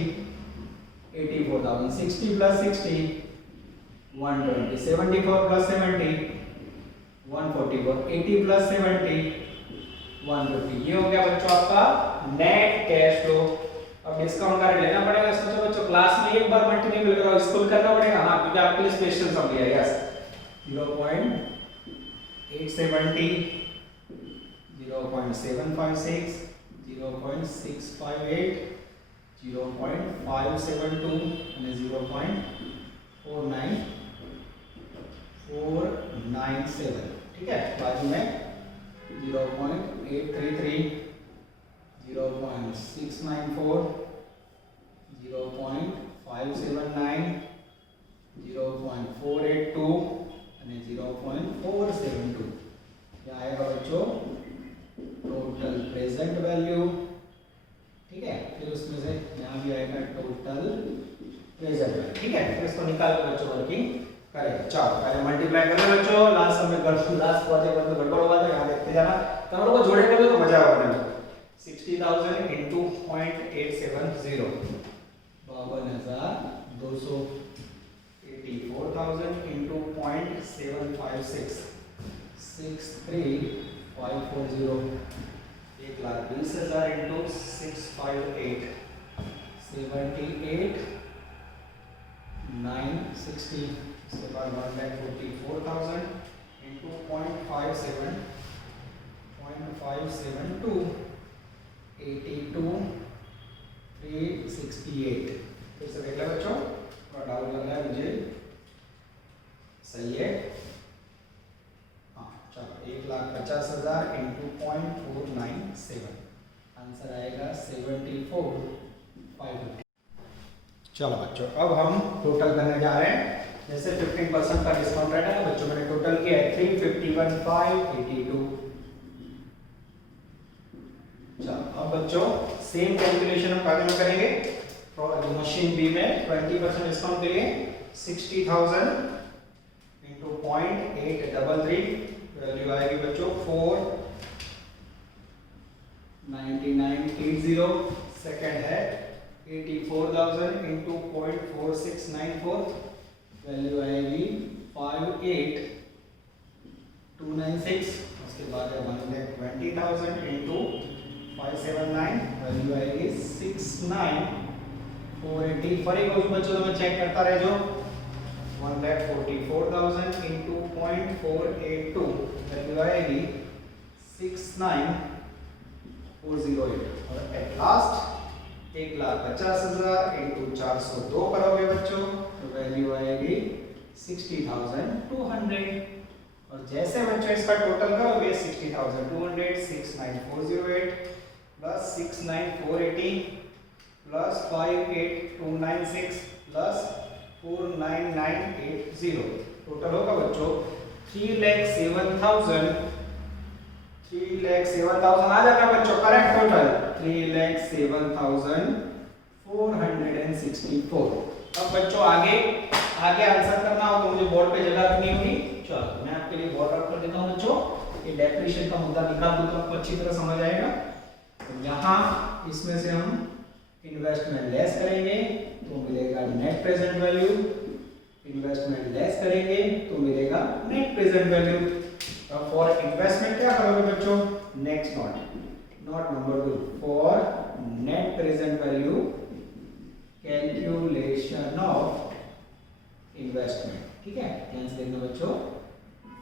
84,000, 60 plus 60 120, 74 plus 70 144, 80 plus 70 150। ये हो गया बच्चों आपका नेट कैश फ्लो। अब डिस्काउंट का लेना पड़ेगा, सोचो बच्चों क्लास में एक बार मल्टीपल करो, स्कूल करना पड़ेगा, हाँ क्योंकि आपके लिए स्पेशल सब दिया है। यस 0.870 0.756 0.658 0.572 અને 0.497 ठीक है। बाजू में 0.833 0.694 0.579 0.482 અને 0.472 यहाँ आएगा बच्चों टोटल प्रेजेंट वैल्यू ठीक है। फिर उसमें से यहाँ भी आएगा टोटल प्रेजेंट वैल्यू ठीक है। फिर इसको निकाल कर बच्चों वर्किंग करेंगे। चलो पहले मल्टीप्लाई कर लो बच्चों, लास्ट समय लास्ट प्रोजेक्ट में गड़बड़ होगा तो यहाँ देखते जाना, तुम लोग जोड़े कर लो तो मजा आएगा। 60,000 into 0.870 52,200 84,000 into 0.756 63,540 1,20,000 into 658 78,960 उसके बाद 1,44,000 into 0.572 82,368 फिर से देख लो बच्चों, थोड़ा डाउट लग रहा है मुझे, सही है। हाँ चलो 1,50,000 into 0.497 आंसर आएगा 74,550। चलो बच्चों अब हम टोटल करने जा रहे हैं। जैसे 15% का डिस्काउंट रहेगा ना बच्चों, मैंने टोटल किया है 351,582। चलो अब बच्चों सेम कैलकुलेशन हम आगे में करेंगे। मशीन बी में 20% डिस्काउंट के लिए 60,000 into 0.833 वैल्यू आएगी बच्चों 49980। सेकंड है 84,000 into 0.4694 वैल्यू आएगी 58,296। उसके बाद है 1,20,000 into 579 वैल्यू आएगी 69,480। फरी को बच्चों तो मैं चेक करता रह जो 1,44,000 into 0.482 वैल्यू आएगी 69,408। और एट लास्ट 1,50,000 into 402 करोगे बच्चों तो वैल्यू आएगी 60,200। और जैसे बच्चों इसका टोटल करोगे 60,200 69,408 प्लस 69,480 प्लस 58,296 प्लस 49980 टोटल होगा बच्चों 3,07,000 आ जाएगा बच्चों करेक्ट टोटल 3,07,464। अब बच्चों आगे आंसर करना हो तो मुझे बोर्ड पे जगह रखनी होगी। चलो मैं आपके लिए बोर्ड रख कर देता हूं बच्चों, ये डेप्रिसिएशन का मुद्दा निकाल दूं तो आपको अच्छी तरह समझ आएगा। तो यहाँ इसमें से हम इन्वेस्टमेंट लेस करेंगे तो मिलेगा net present value, investment less करेंगे तो मिलेगा नेट प्रेजेंट वैल्यू। अब फॉर इन्वेस्टमेंट क्या करोगे बच्चों, next note number 2 for net present value calculation of investment ठीक है। ध्यान से देखना बच्चों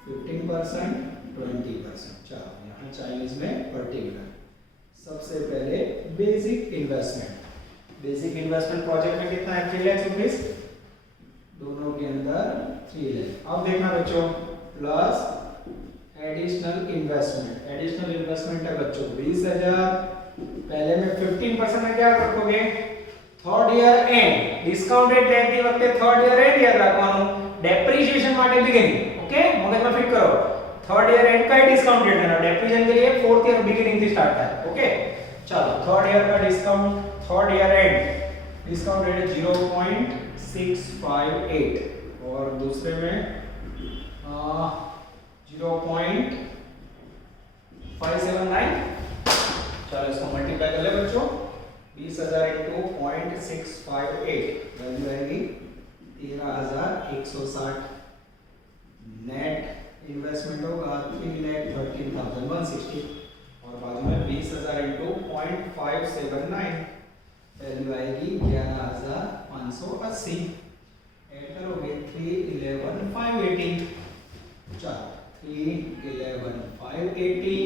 15% 20%। चलो यहाँ चाइनीज में पर्टिकुलर सबसे पहले बेसिक इन्वेस्टमेंट प्रोजेक्ट में कितना है 3 लाख रुपीस, दोनों के अंदर 3 लाख। अब देखना बच्चों प्लस एडिशनल इन्वेस्टमेंट है बच्चों 20,000। पहले में 15% में क्या रखोगे third year end discount rate देखती वक्त थर्ड ईयर एंड ईयर रखवानो डेप्रिसिएशन માટે बिगिनिंग ओके મગજમાં ફિટ કરો थर्ड ईयर एंड का डिस्काउंट रेट देना, डेप्रिसिएशन के लिए फोर्थ ईयर बिगिनिंग से स्टार्ट है ओके। चलो थर्ड ईयर का discount third year end discount rate 0.658 और दूसरे में 0.579। चलो इसको मल्टीप्लाई कर ले बच्चों 20,000 into 0.658 वैल्यू आएगी 13,160। नेट इन्वेस्टमेंट होगा 3,13,160 और बाद में 20,000 into 0.579 वैल्यू आएगी 11,580। ऐड करोगे 3,11,580। चलो 3,11,580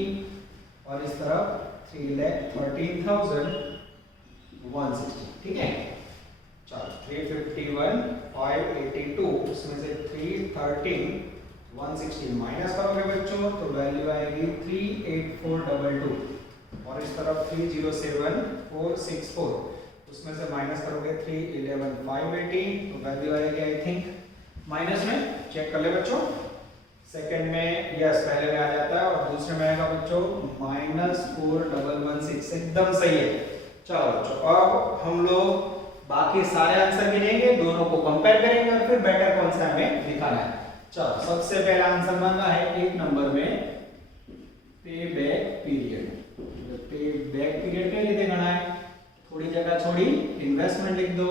और इस तरफ 3,13,160 160, ठीक है। चलो 351 582 उसमें से 313 160 माइनस करोगे बच्चों तो वैल्यू आएगी 38422 और इस तरफ 307 464 उसमें से माइनस करोगे 311 580 तो वैल्यू आएगी आई थिंक माइनस में, चेक कर ले बच्चों। सेकंड में यस पहले में आ जाता है और दूसरे में आएगा बच्चों -4116, एकदम सही है। चलो बच्चों अब हम लोग बाकी सारे आंसर गिनेंगे, दोनों को कंपेयर करेंगे और फिर बेटर कौन सा हमें दिखाना है। चलो सबसे पहला आंसर बन रहा है 1 नंबर में पे बैक पीरियड। पे बैक पीरियड के लिए देखना है, थोड़ी जगह छोड़ी इन्वेस्टमेंट लिख दो।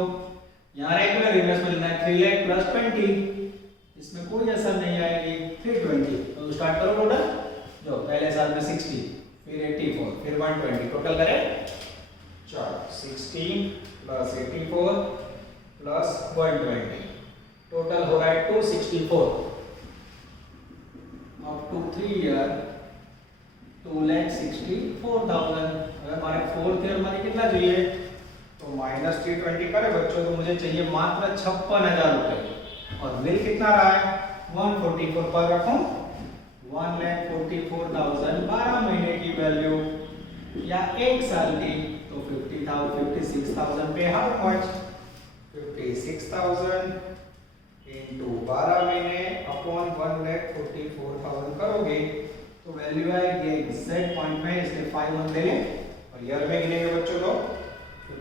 यहाँ रेगुलर इन्वेस्टमेंट लिखना है 3 लाख प्लस 20, इसमें कोई असर नहीं आएगी 320। तो स्टार्ट करो टोटल, जो पहले साल में 60 फिर 84 फिर 120 टोटल करें। चलो 60 प्लस 84 प्लस 120 टोटल हो रहा है 264। Up to 3 year 2,64,000। अगर हमारे 4th ईयर मनी कितना चाहिए तो -320 करे बच्चों तो मुझे चाहिए मात्र 56,000 रुपए और बिल कितना रहा है 144 पर रखूं 1,44,000 12 महीने की वैल्यू या 1 साल की तो 56,000 पे हाउ मच 56,000 इनटू 12 महीने अपॉन 1,44,000 करोगे तो वैल्यू आएगी एग्जैक्ट पॉइंट में, इसलिए 5 ले लें और ईयर में गिनेंगे बच्चों तो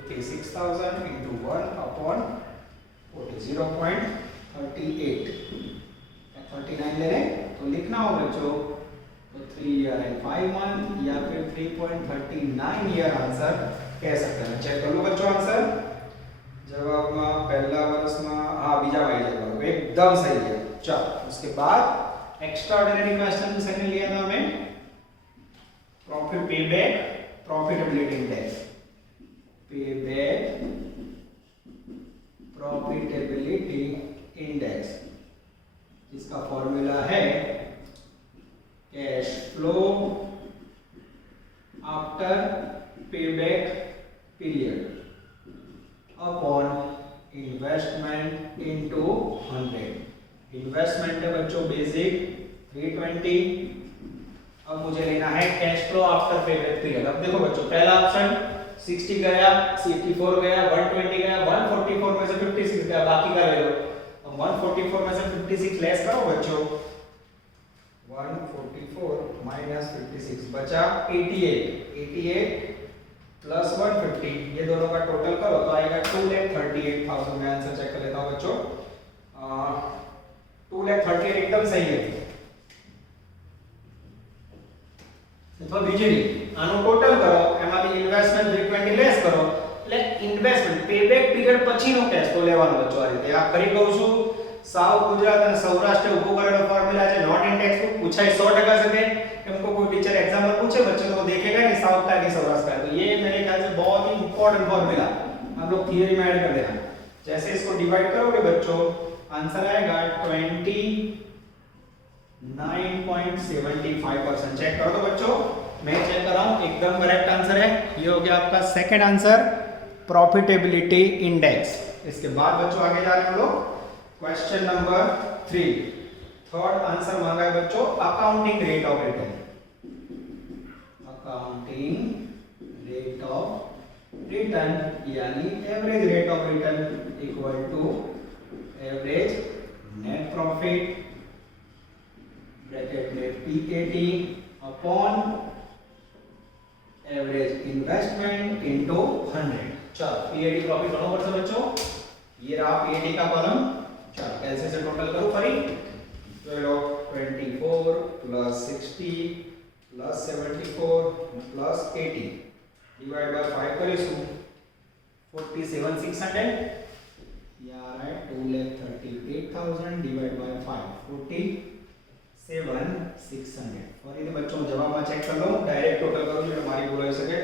56,000 इनटू 1 अपॉन 0.38 39 ले लें तो लिखना हो बच्चों तो 3 ईयर एंड 5 मंथ या फिर 3.39 ईयर आंसर कह सकते हैं। चेक कर लो बच्चों आंसर जवाब में पहला वर्ष में हाँ बीजा वाई जवाब एकदम सही है। चलो उसके बाद एक्स्ट्रा ऑर्डिनरी क्वेश्चन जो सेकंड लिया था हमें profit payback profitability index. Payback profitability index जिसका फॉर्मूला है cash flow after payback period upon investment into 100। Investment है बच्चों बेसिक 320। अब मुझे लेना है cash flow after payback period. अब देखो बच्चों पहला ऑप्शन 60 गया 64 गया 120 गया 144 में से 56 गया बाकी का ले लो। अब 144 में से 56 लेस करो बच्चों 144 माइनस 56 बचा 88 प्लस 150 ये दोनों का टोटल करो तो आएगा 2,38,000। मैं आंसर चेक कर लेता हूं बच्चों 2,38,000 एकदम सही है। तो बीजेडी આનો ટોટલ કરો એમાંથી ઇન્વેસ્ટમેન્ટ 320 લેસ કરો એટલે ઇન્વેસ્ટમેન્ટ પેબેક પીરિયડ પછીનો કેશ ફ્લો લેવાનો બચ્ચો આ રીતે આ ફરી કહું છું સાઉથ ગુજરાત અને સૌરાષ્ટ્ર ઉભો કરેલો ફોર્મ્યુલા છે નોટ ઇન ટેક્સ્ટ बुक पूछा 100% से हमको कोई टीचर एग्जाम में पूछे बच्चों तो वो देखेगा नहीं साउथ का कि सौराष्ट्र का। तो ये मेरे ख्याल से बहुत ही इंपॉर्टेंट फॉर्मूला आप लोग थियरी में ऐड कर देना। जैसे इसको डिवाइड करोगे बच्चों आंसर आएगा 29.75%। चेक करो तो बच्चों मैं चेक कर रहा हूं एकदम करेक्ट आंसर है। ये हो गया आपका सेकंड आंसर प्रॉफिटेबिलिटी इंडेक्स। इसके बाद बच्चों आगे जा रहे हैं हम लोग क्वेश्चन नंबर 3। थर्ड आंसर मांगा है बच्चों accounting rate of return. Accounting rate of return यानी average rate of return equal to average net profit bracket में PAT upon average investment into 100। चलो PAT प्रॉफिट दोनों पर से बच्चों ये रहा PAT का कॉलम। चलो कैसे से टोटल करो फरी तो लो 24 plus 60 plus 74 plus 80 divide by 5 करीશું 47,600 यार है 2,38,000 डिवाइड बाय 5 47,600। और ये बच्चों जवाब में चेक कर लो डायरेक्ट टोटल करो जो हमारी भूल हो सके।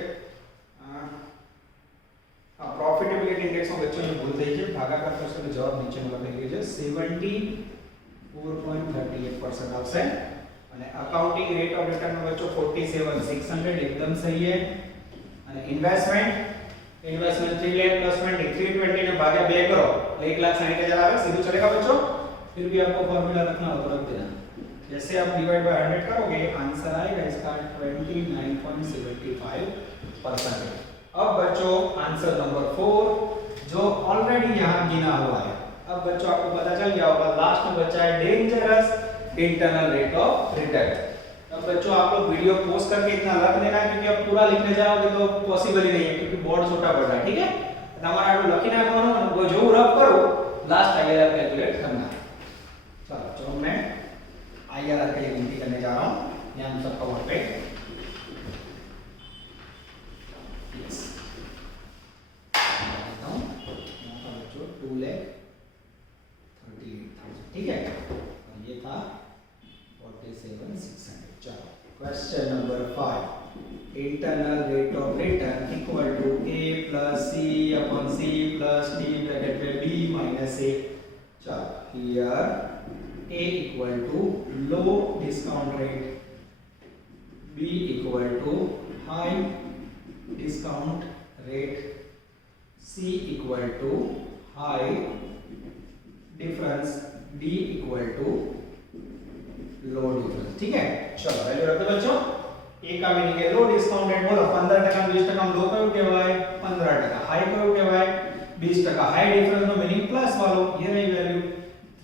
प्रॉफिटेबिलिटी इंडेक्स में बच्चों ये भूल दीजिए भागा करके उसका जवाब नीचे में लगा लीजिए 74.38% આવશે અને અકાઉન્ટિંગ રેટ ઓફ રિટર્ન में बच्चों 47,600 एकदम सही है। અને ઇન્વેસ્ટમેન્ટ इन्वेस्टमेंट 3 लाख प्लस 20 320 ने भागा 2 करो 1,60,000 आवे सीधे चलेगा बच्चों। फिर भी आपको फार्मूला रखना हो तो रख देना। जैसे आप डिवाइड बाय 100 करोगे आंसर आएगा इसका 29.75%। अब बच्चों आंसर नंबर 4 जो ऑलरेडी यहां गिना हुआ है। अब बच्चों आपको पता चल गया होगा लास्ट में बचा है dangerous internal rate of return. अब बच्चों आप लोग वीडियो पॉज करके इतना रख देना क्योंकि अब पूरा लिखने जाओगे तो पॉसिबल ही नहीं है क्योंकि बोर्ड छोटा पड़ रहा है। ठीक है તમારે આટલું લખી નાખવાનું અને જો રફ કરો લાસ્ટ આઈઆરઆર કેલ્ક્યુલેટ करना। चलो मैं आईआरआर के लिए गिनती करने जा रहा हूं ध्यान सबका बोर्ड पे। यस बताता हूं यहां पर बच्चों 2,38,000 ठीक है और ये था 47,600। चलो question number 5 internal rate of return equal to a plus c upon c plus d bracket में b माइनस a। चलो here a equal to low discount rate b equal to high discount rate c equal to high difference d equal to low difference. ठीक है चलो value रख दो बच्चों। ए का meaning है लो डिस्काउंट रेट बोलो 15% 20% लो कयो કહેવાય 15%, हाई कयो કહેવાય 20%, हाई डिफरेंस નો मीनिंग प्लस वालो ये रही वैल्यू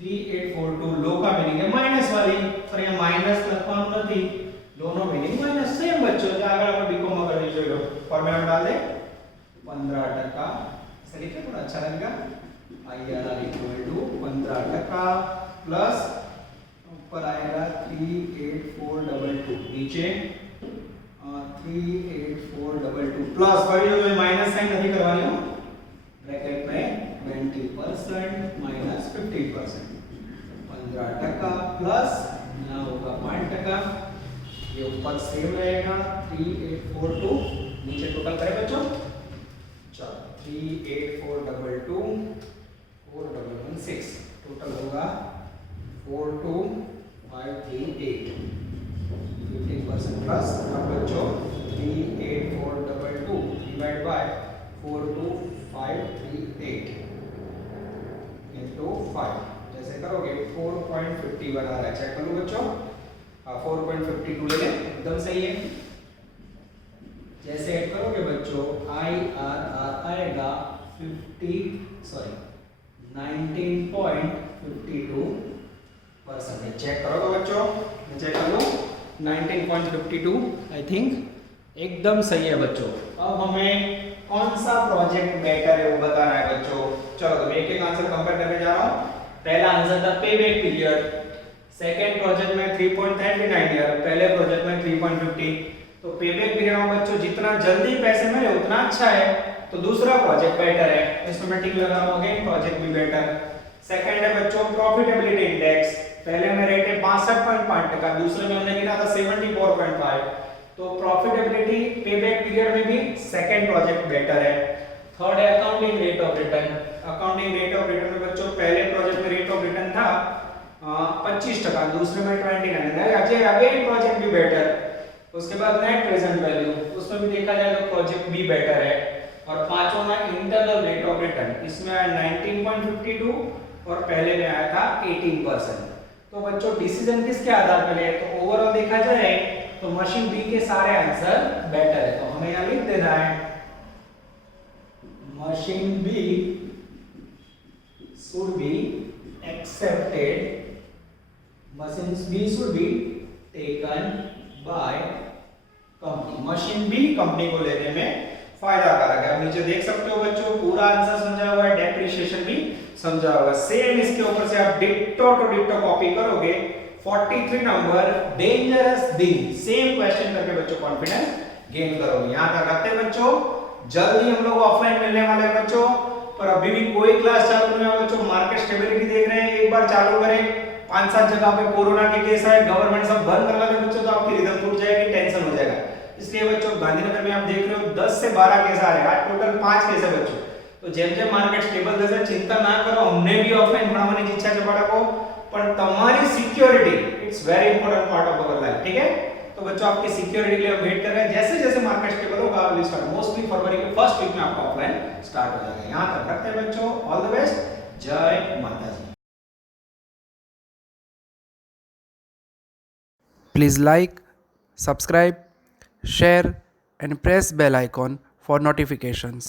3842। लो का मीनिंग है माइनस वाली पर यहाँ माइनस લખવાનું નથી लो નો मीनिंग माइनस सेम बच्चों जो आगे આપણે बीकॉम में करनी चाहिए फॉर्मूला में डाल दे 15% ऐसे लिखे थोड़ा अच्छा लगेगा। आईआरआर इक्वल टू 15% प्लस ऊपर आएगा 38422 नीचे 38422 प्लस वही जो माइनस साइन नहीं करवानी हो ब्रैकेट में 20% माइनस 15% 15% प्लस यहाँ होगा 5% ये ऊपर सेम रहेगा 3842 नीचे टोटल करें बच्चों। चलो 38422 4116 टोटल होगा 42538 15% प्लस अब बच्चों 38422 डिवाइड बाय 42538 इनटू 5 जैसे करोगे 4.50 बना रहा है। चेक कर लो बच्चों 4.52 ले लें एकदम सही है। जैसे ऐड करोगे बच्चों आईआरआर आएगा 19.52%। चेक करोगे बच्चों मैं चेक कर लूं 19.52 आई थिंक एकदम सही है बच्चों। अब हमें कौन सा प्रोजेक्ट बेटर है वो बताना है बच्चों। चलो तो मैं एक आंसर कंपेयर करने जा रहा हूं। पहला आंसर था पेबैक पीरियड, सेकंड प्रोजेक्ट में 3.39 ईयर, पहले प्रोजेक्ट में 3.50। तो पेबैक पीरियड में बच्चों जितना जल्दी पैसे मिले उतना अच्छा है तो दूसरा प्रोजेक्ट बेटर है इसमें मैं टिक लगा रहा हूं अगेन प्रोजेक्ट भी बेटर। सेकंड है बच्चों प्रॉफिटेबिलिटी इंडेक्स, पहले में रेट है 65.5%, दूसरे में हमने गिना था 74.5। तो प्रॉफिटेबिलिटी पेबैक पीरियड में भी सेकंड प्रोजेक्ट बेटर है। थर्ड है accounting rate of return, accounting rate of return में बच्चों पहले प्रोजेक्ट में रेट ऑफ रिटर्न था 25%, दूसरे में 29 है अगेन प्रोजेक्ट भी बेटर। उसके बाद नेट प्रेजेंट वैल्यू उसमें भी देखा जाए तो प्रोजेक्ट भी बेटर है। और पांचवा में इंटरनल रेट ऑफ रिटर्न इसमें आया 19.52 और पहले में आया था 18%। तो बच्चों डिसीजन किसके आधार पर ले तो ओवरऑल देखा जाए तो मशीन बी के सारे आंसर बेटर है। तो हमें यहां लिख देना है machine B should be accepted, machine B should be taken by company. Machine B company को लेने में फायदा कारक है। आप नीचे देख सकते हो बच्चों पूरा आंसर समझा हुआ है, डेप्रिसिएशन भी समझा हुआ है। सेम इसके ऊपर से आप डिट्टो टू डिट्टो कॉपी करोगे 43 नंबर डेंजरस दिन सेम क्वेश्चन करके बच्चों कॉन्फिडेंस गेन करोगे। यहां तक रखते हैं बच्चों, जल्दी हम लोग ऑफलाइन मिलने वाले हैं बच्चों, पर अभी भी कोई क्लास चालू नहीं हुआ बच्चों। मार्केट स्टेबिलिटी देख रहे हैं, एक बार चालू करें 5-7 जगह पे कोरोना के केस है, गवर्नमेंट सब बंद करवा दे बच्चों तो आपकी रिदम टूट जाएगी, टेंशन हो जाएगा। इसलिए बच्चों गांधीनगर में आप देख रहे हो 10 से 12 केस आ रहे हैं, आज टोटल 5 केस है बच्चों। तो જેમ જેમ માર્કેટ સ્ટેબલ થશે ચિંતા ના કરો, અમને બી ઓફલાઈન ભણાવવાની ઈચ્છા છે બાળકો, પણ તમારી security it's very important part of our life, ठीक है। तो बच्चों आपकी सिक्योरिटी के लिए हम वेट कर रहे हैं। जैसे जैसे मार्केट स्टेबल होगा विल स्टार्ट, मोस्टली फरवरी के फर्स्ट वीक में आपका ऑफलाइन स्टार्ट हो जाएगा। यहां तक रखते हैं बच्चों, ऑल द बेस्ट, जय माता दी। Please like, subscribe, share and press bell icon for notifications.